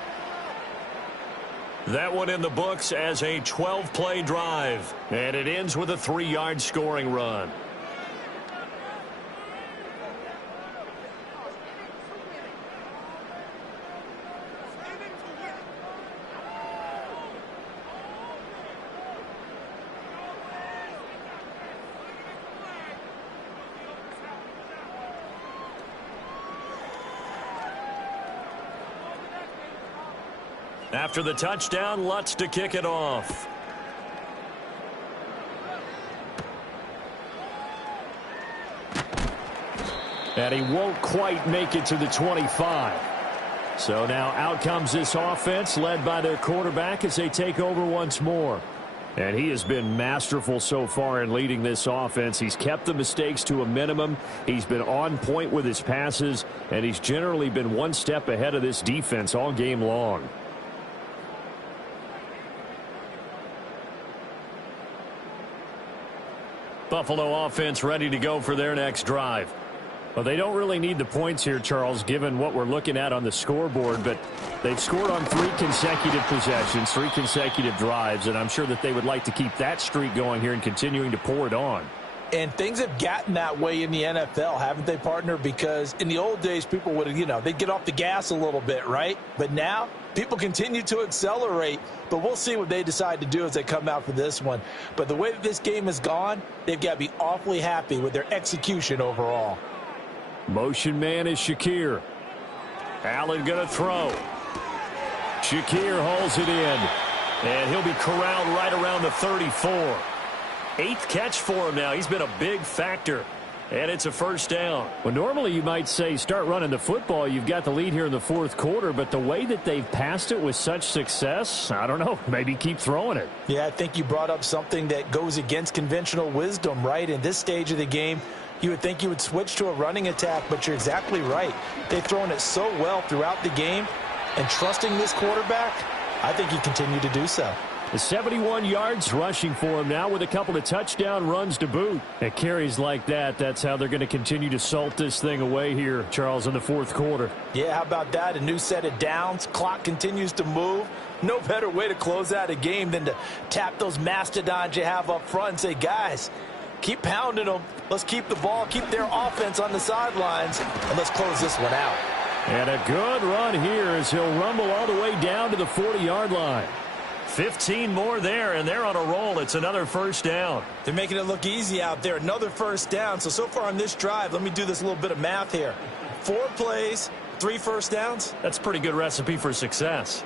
That one in the books as a 12-play drive. And it ends with a 3-yard scoring run. After the touchdown, Lutz to kick it off. And he won't quite make it to the 25. So now out comes this offense led by their quarterback as they take over once more. And he has been masterful so far in leading this offense. He's kept the mistakes to a minimum. He's been on point with his passes, and he's generally been one step ahead of this defense all game long. Buffalo offense ready to go for their next drive. Well, they don't really need the points here, Charles, given what we're looking at on the scoreboard, but they've scored on 3 consecutive possessions, 3 consecutive drives, and I'm sure that they would like to keep that streak going here and continuing to pour it on. And things have gotten that way in the NFL, haven't they, partner? Because in the old days, people would, they'd get off the gas a little bit, right? But now, people continue to accelerate, but we'll see what they decide to do as they come out for this one. But the way that this game has gone, they've got to be awfully happy with their execution overall. Motion man is Shakir. Allen going to throw. Shakir hauls it in. And he'll be corralled right around the 34. 8th catch for him now. He's been a big factor. And it's a first down. Well, normally you might say start running the football. You've got the lead here in the 4th quarter. But the way that they've passed it with such success, I don't know. Maybe keep throwing it. Yeah, I think you brought up something that goes against conventional wisdom, right? In this stage of the game, you would think you would switch to a running attack, but you're exactly right. They've thrown it so well throughout the game, and trusting this quarterback, I think he continued to do so. 71 yards rushing for him now with a couple of touchdown runs to boot. At carries like that, that's how they're going to continue to salt this thing away here, Charles, in the 4th quarter. Yeah, how about that? A new set of downs. Clock continues to move. No better way to close out a game than to tap those mastodons you have up front and say, guys, keep pounding them. Let's keep the ball, keep their offense on the sidelines, and let's close this one out. And a good run here as he'll rumble all the way down to the 40-yard line. 15 more there, and they're on a roll. It's another first down. They're making it look easy out there. Another first down. So far on this drive, let me do this little bit of math here. 4 plays, 3 first downs. That's a pretty good recipe for success.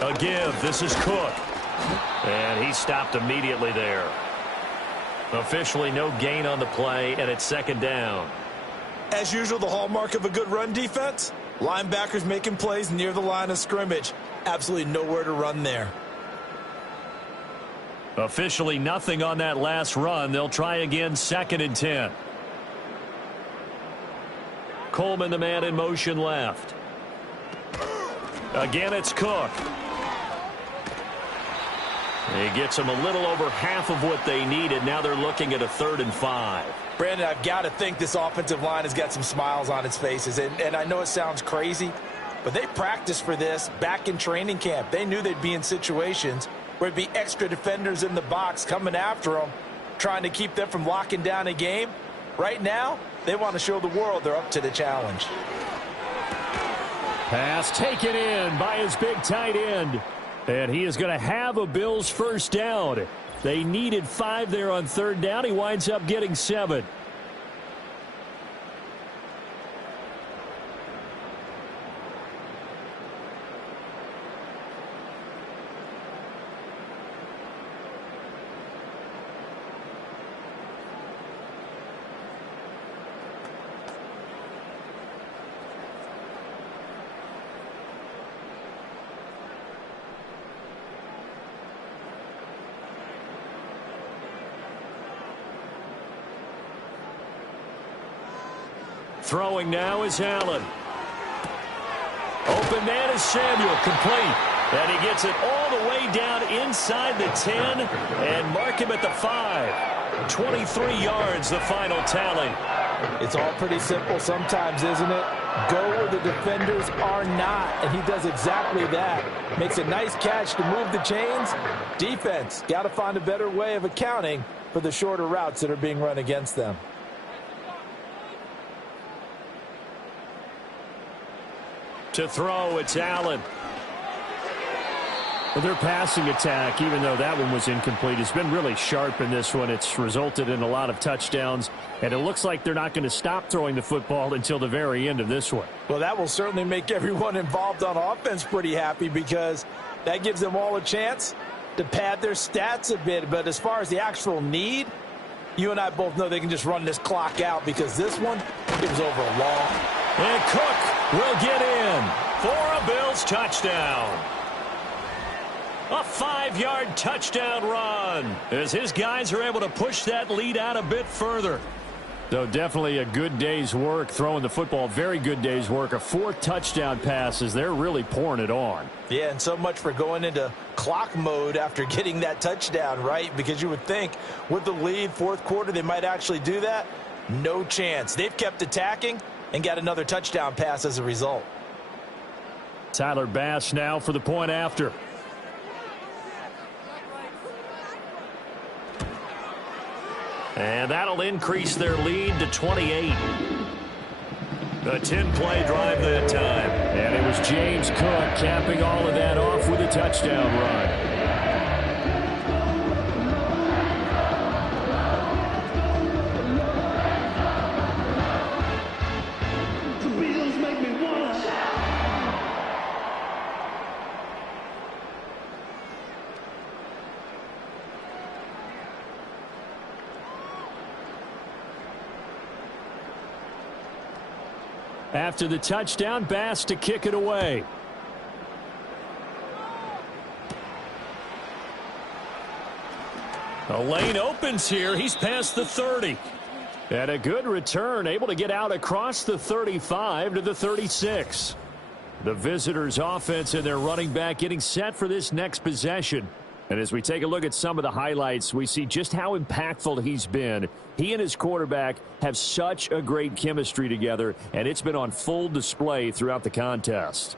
A give. This is Cook. And he stopped immediately there. Officially no gain on the play, and it's 2nd down. As usual, the hallmark of a good run defense, linebackers making plays near the line of scrimmage. Absolutely nowhere to run there. Officially nothing on that last run. They'll try again, 2nd and 10. Coleman, the man in motion left. Again, it's Cook. He gets them a little over half of what they needed. Now they're looking at a 3rd and 5. Brandon, I've got to think this offensive line has got some smiles on its faces. And I know it sounds crazy, but they practiced for this back in training camp. They knew they'd be in situations where it'd be extra defenders in the box coming after them, trying to keep them from locking down a game. Right now, they want to show the world they're up to the challenge. Pass taken in by his big tight end. And he is going to have a Bills first down. They needed 5 there on 3rd down. He winds up getting 7. Throwing now is Allen. Open man is Samuel, complete. And he gets it all the way down inside the 10 and mark him at the 5. 23 yards, the final tally. It's all pretty simple sometimes, isn't it? Go where the defenders are not, and he does exactly that. Makes a nice catch to move the chains. Defense, got to find a better way of accounting for the shorter routes that are being run against them. To throw, it's Allen. Well, their passing attack, even though that one was incomplete, has been really sharp in this one. It's resulted in a lot of touchdowns, and it looks like they're not going to stop throwing the football until the very end of this one. Well, that will certainly make everyone involved on offense pretty happy because that gives them all a chance to pad their stats a bit. But as far as the actual need, you and I both know they can just run this clock out because this one, it was over a long. And Cook will get in for a Bills touchdown. A 5-yard touchdown run as his guys are able to push that lead out a bit further. So definitely a good day's work throwing the football. Very good day's work. A 4th touchdown pass as they're really pouring it on. Yeah, and so much for going into clock mode after getting that touchdown, right? Because you would think with the lead, 4th quarter, they might actually do that. No chance. They've kept attacking and got another touchdown pass as a result. Tyler Bass now for the point after. And that'll increase their lead to 28. A 10-play drive that time. And it was James Cook capping all of that off with a touchdown run. After the touchdown, Bass to kick it away. The lane opens here. He's past the 30. And a good return, able to get out across the 35 to the 36. The visitors' offense and their running back getting set for this next possession. And as we take a look at some of the highlights, we see just how impactful he's been. He and his quarterback have such a great chemistry together, and it's been on full display throughout the contest.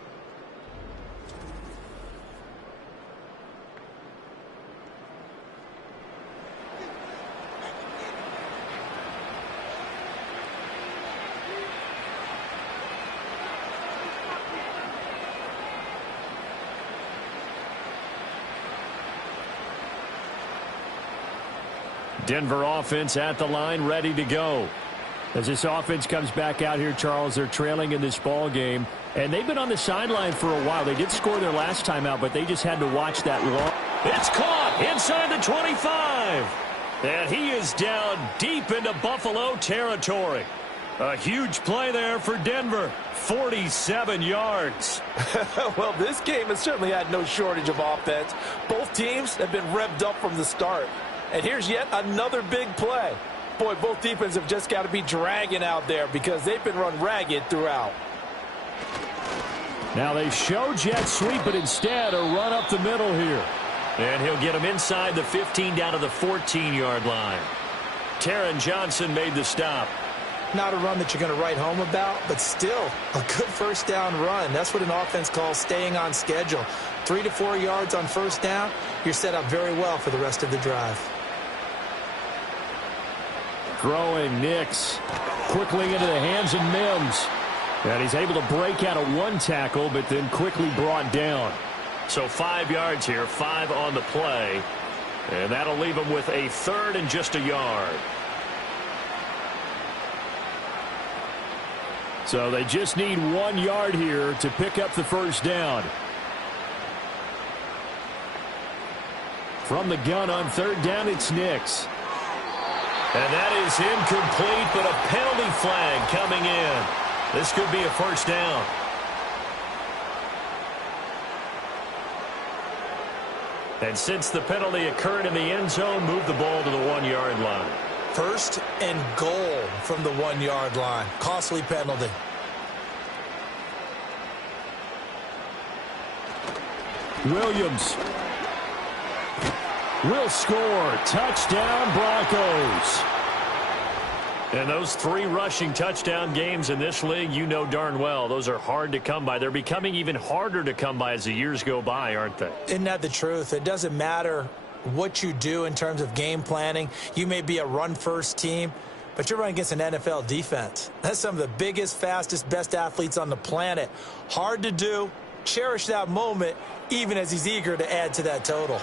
Denver offense at the line, ready to go. As this offense comes back out here, Charles, they're trailing in this ball game, and they've been on the sideline for a while. They did score their last time out, but they just had to watch that long. It's caught inside the 25. And he is down deep into Buffalo territory. A huge play there for Denver. 47 yards. Well, this game has certainly had no shortage of offense. Both teams have been revved up from the start. And here's yet another big play. Boy, both defenses have just got to be dragging out there because they've been run ragged throughout. Now they show jet sweep, but instead a run up the middle here. And he'll get him inside the 15 down to the 14-yard line. Taron Johnson made the stop. Not a run that you're going to write home about, but still a good first down run. That's what an offense calls staying on schedule. 3 to 4 yards on first down, you're set up very well for the rest of the drive. Throwing Nix quickly into the hands of Mims. And he's able to break out of one tackle, but then quickly brought down. So 5 yards here, 5 on the play. And that'll leave him with a 3rd and just a yard. So they just need 1 yard here to pick up the first down. From the gun on 3rd down, it's Nix. And that is incomplete, but a penalty flag coming in. This could be a first down. And since the penalty occurred in the end zone, move the ball to the 1 yard line. 1st and goal from the 1 yard line. Costly penalty. Williams will score. Touchdown, Broncos. And those 3 rushing touchdown games in this league, you know darn well, those are hard to come by. They're becoming even harder to come by as the years go by, aren't they? Isn't that the truth? It doesn't matter what you do in terms of game planning. You may be a run-first team, but you're running against an NFL defense. That's some of the biggest, fastest, best athletes on the planet. Hard to do. Cherish that moment, even as he's eager to add to that total.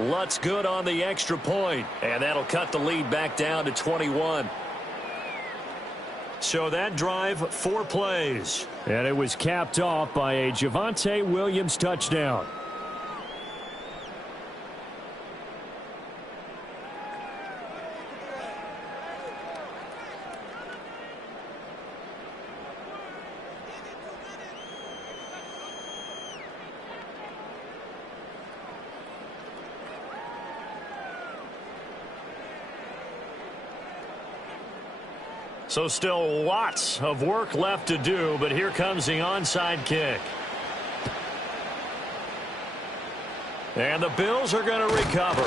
Lutz good on the extra point, and that'll cut the lead back down to 21. So that drive, 4 plays. And it was capped off by a Javonte Williams touchdown. So still lots of work left to do, but here comes the onside kick. And the Bills are going to recover.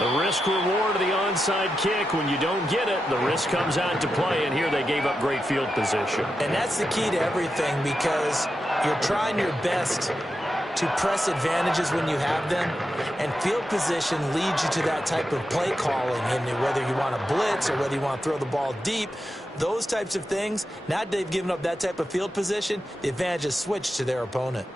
The risk-reward of the onside kick, when you don't get it, the risk comes out to play, and here they gave up great field position. And that's the key to everything, because you're trying your best to press advantages when you have them, and field position leads you to that type of play calling, and whether you want to blitz or whether you want to throw the ball deep, those types of things. Now that they've given up that type of field position, the advantage is switched to their opponent.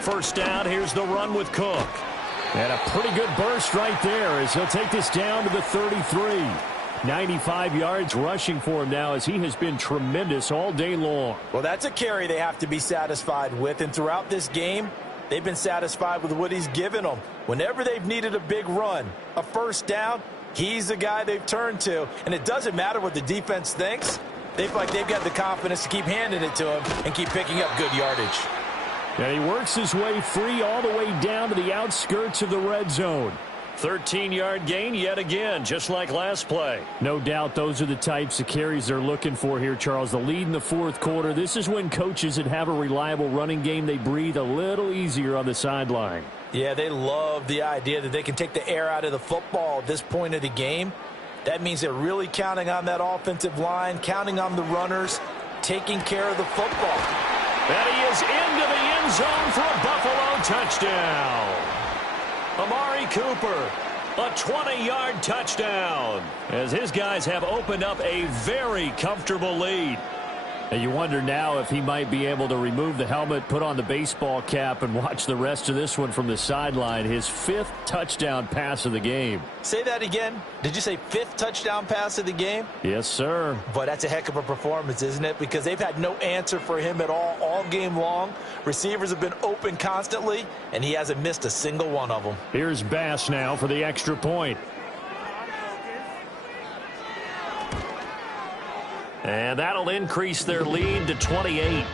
First down, here's the run with Cook. And a pretty good burst right there as he'll take this down to the 33. 95 yards rushing for him now as he has been tremendous all day long. Well, that's a carry they have to be satisfied with, and throughout this game, they've been satisfied with what he's given them. Whenever they've needed a big run, a first down, he's the guy they've turned to, and it doesn't matter what the defense thinks. They feel like they've got the confidence to keep handing it to him and keep picking up good yardage. And he works his way free all the way down to the outskirts of the red zone. 13-yard gain yet again, just like last play. No doubt those are the types of carries they're looking for here, Charles. The lead in the fourth quarter. This is when coaches that have a reliable running game, they breathe a little easier on the sideline. Yeah, they love the idea that they can take the air out of the football at this point of the game. That means they're really counting on that offensive line, counting on the runners, taking care of the football. And he is into the end zone for a Buffalo touchdown. Amari Cooper, a 20-yard touchdown, as his guys have opened up a very comfortable lead. And you wonder now if he might be able to remove the helmet, put on the baseball cap, and watch the rest of this one from the sideline. His 5th touchdown pass of the game. Say that again. Did you say 5th touchdown pass of the game? Yes, sir. But that's a heck of a performance, isn't it? Because they've had no answer for him at all game long. Receivers have been open constantly, and he hasn't missed a single one of them. Here's Bass now for the extra point. And that'll increase their lead to 28.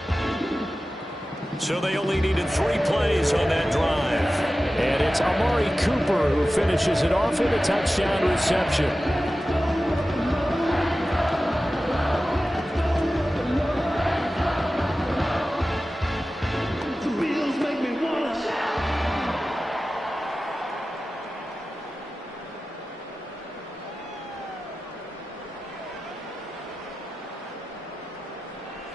So they only needed 3 plays on that drive. And it's Amari Cooper who finishes it off with a touchdown reception.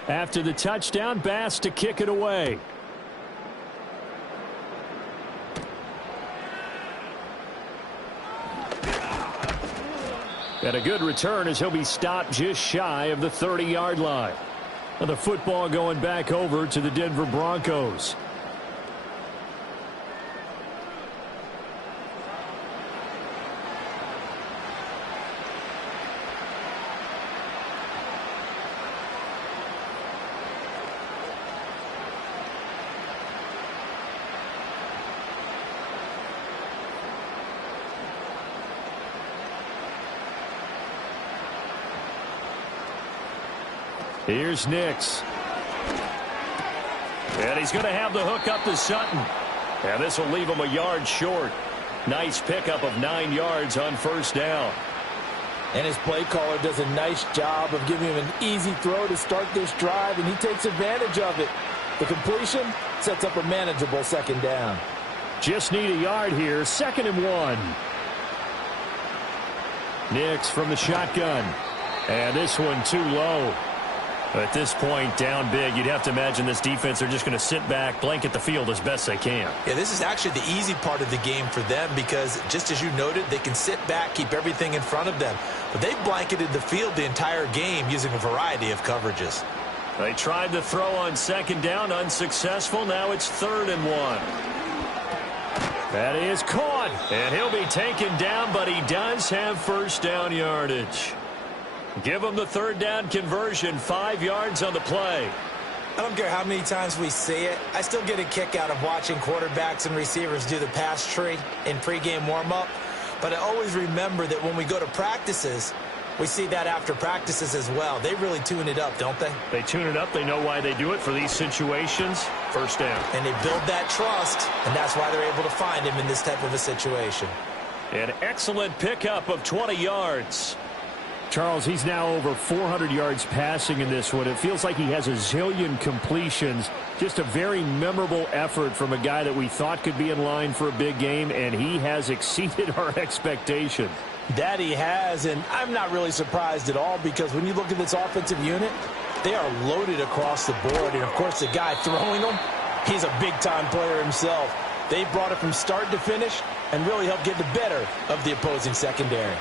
After the touchdown, Bass to kick it away. And a good return as he'll be stopped just shy of the 30-yard line. Now the football going back over to the Denver Broncos. Here's Nix. And he's going to have the hook up to Sutton. And this will leave him a yard short. Nice pickup of 9 yards on first down. And his play caller does a nice job of giving him an easy throw to start this drive, and he takes advantage of it. The completion sets up a manageable second down. Just need a yard here. 2nd and 1. Nix from the shotgun. And this one too low. At this point, down big, you'd have to imagine this defense are just going to sit back, blanket the field as best they can. Yeah, this is actually the easy part of the game for them because, just as you noted, they can sit back, keep everything in front of them. But they blanketed the field the entire game using a variety of coverages. They tried to throw on second down, unsuccessful. Now it's 3rd and 1. That is caught, and he'll be taken down, but he does have first down yardage. Give him the 3rd down conversion, 5 yards on the play. I don't care how many times we see it. I still get a kick out of watching quarterbacks and receivers do the pass tree in pregame warm-up. But I always remember that when we go to practices, we see that after practices as well. They really tune it up, don't they? They tune it up. They know why they do it for these situations. First down. And they build that trust, and that's why they're able to find him in this type of a situation. An excellent pickup of 20 yards. Charles, he's now over 400 yards passing in this one. It feels like he has a zillion completions. Just a very memorable effort from a guy that we thought could be in line for a big game, and he has exceeded our expectation. That he has, and I'm not really surprised at all because when you look at this offensive unit, they are loaded across the board. And, of course, the guy throwing them, he's a big-time player himself. They brought it from start to finish and really helped get the better of the opposing secondary.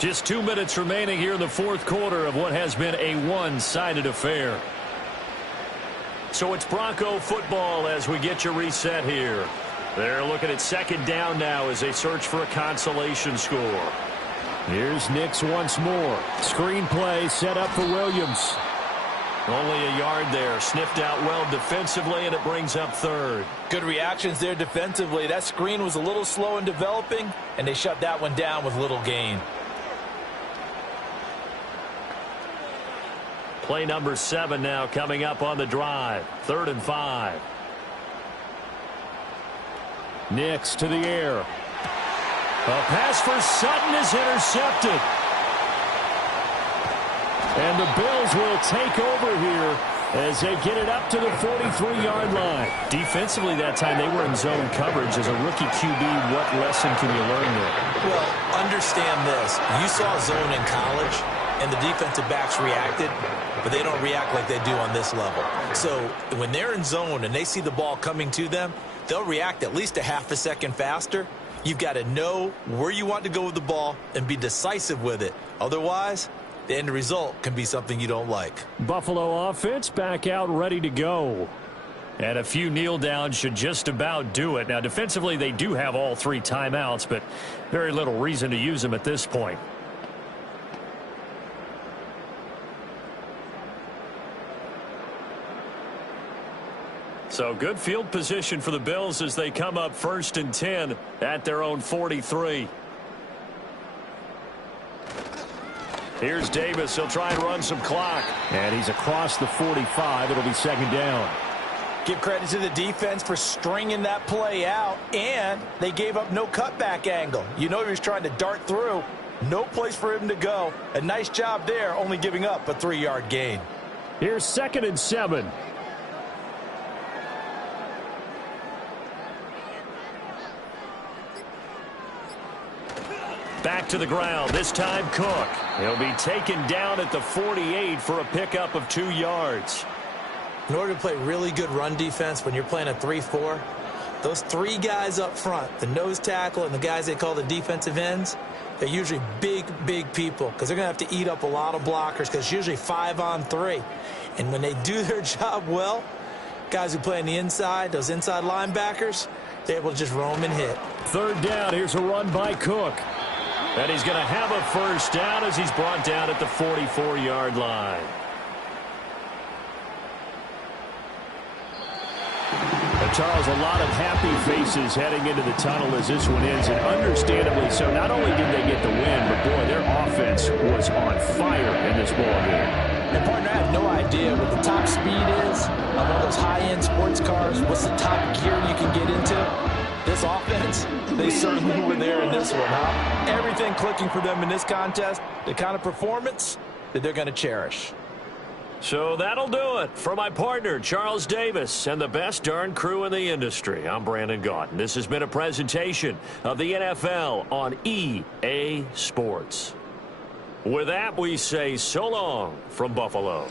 Just 2 minutes remaining here in the 4th quarter of what has been a one-sided affair. So it's Bronco football as we get your reset here. They're looking at 2nd down now as they search for a consolation score. Here's Nix once more. Screen play set up for Williams. Only a yard there. Sniffed out well defensively, and it brings up 3rd. Good reactions there defensively. That screen was a little slow in developing, and they shut that one down with little gain. Play number 7 now coming up on the drive. 3rd and 5. Nix to the air. A pass for Sutton is intercepted. And the Bills will take over here as they get it up to the 43-yard line. Defensively that time they were in zone coverage. As a rookie QB, what lesson can you learn there? Well, understand this. You saw zone in college, and the defensive backs reacted, but they don't react like they do on this level. So when they're in zone and they see the ball coming to them, they'll react at least a half a second faster. You've got to know where you want to go with the ball and be decisive with it. Otherwise, the end result can be something you don't like. Buffalo offense back out ready to go. And a few kneel downs should just about do it. Now, defensively, they do have all 3 timeouts, but very little reason to use them at this point. So good field position for the Bills as they come up 1st and 10 at their own 43. Here's Davis. He'll try and run some clock. And he's across the 45. It'll be 2nd down. Give credit to the defense for stringing that play out, and they gave up no cutback angle. You know he was trying to dart through. No place for him to go. A nice job there, only giving up a 3-yard gain. Here's 2nd and 7. Back to the ground. This time Cook. He'll be taken down at the 48 for a pickup of 2 yards. In order to play really good run defense when you're playing a 3-4, those 3 guys up front, the nose tackle and the guys they call the defensive ends, they're usually big, big people because they're going to have to eat up a lot of blockers because it's usually 5 on 3. And when they do their job well, guys who play on the inside, those inside linebackers, they're able to just roam and hit. 3rd down. Here's a run by Cook. And he's going to have a first down as he's brought down at the 44-yard line. Charles, a lot of happy faces heading into the tunnel as this one ends, and understandably so. Not only did they get the win, but, boy, their offense was on fire in this ball game. And, partner, I have no idea what the top speed is on one of those high-end sports cars. What's the top gear you can get into? This offense, they certainly were there in this one, huh? Everything clicking for them in this contest, the kind of performance that they're going to cherish. So that'll do it. For my partner, Charles Davis, and the best darn crew in the industry, I'm Brandon Gaudin. This has been a presentation of the NFL on EA Sports. With that, we say so long from Buffalo.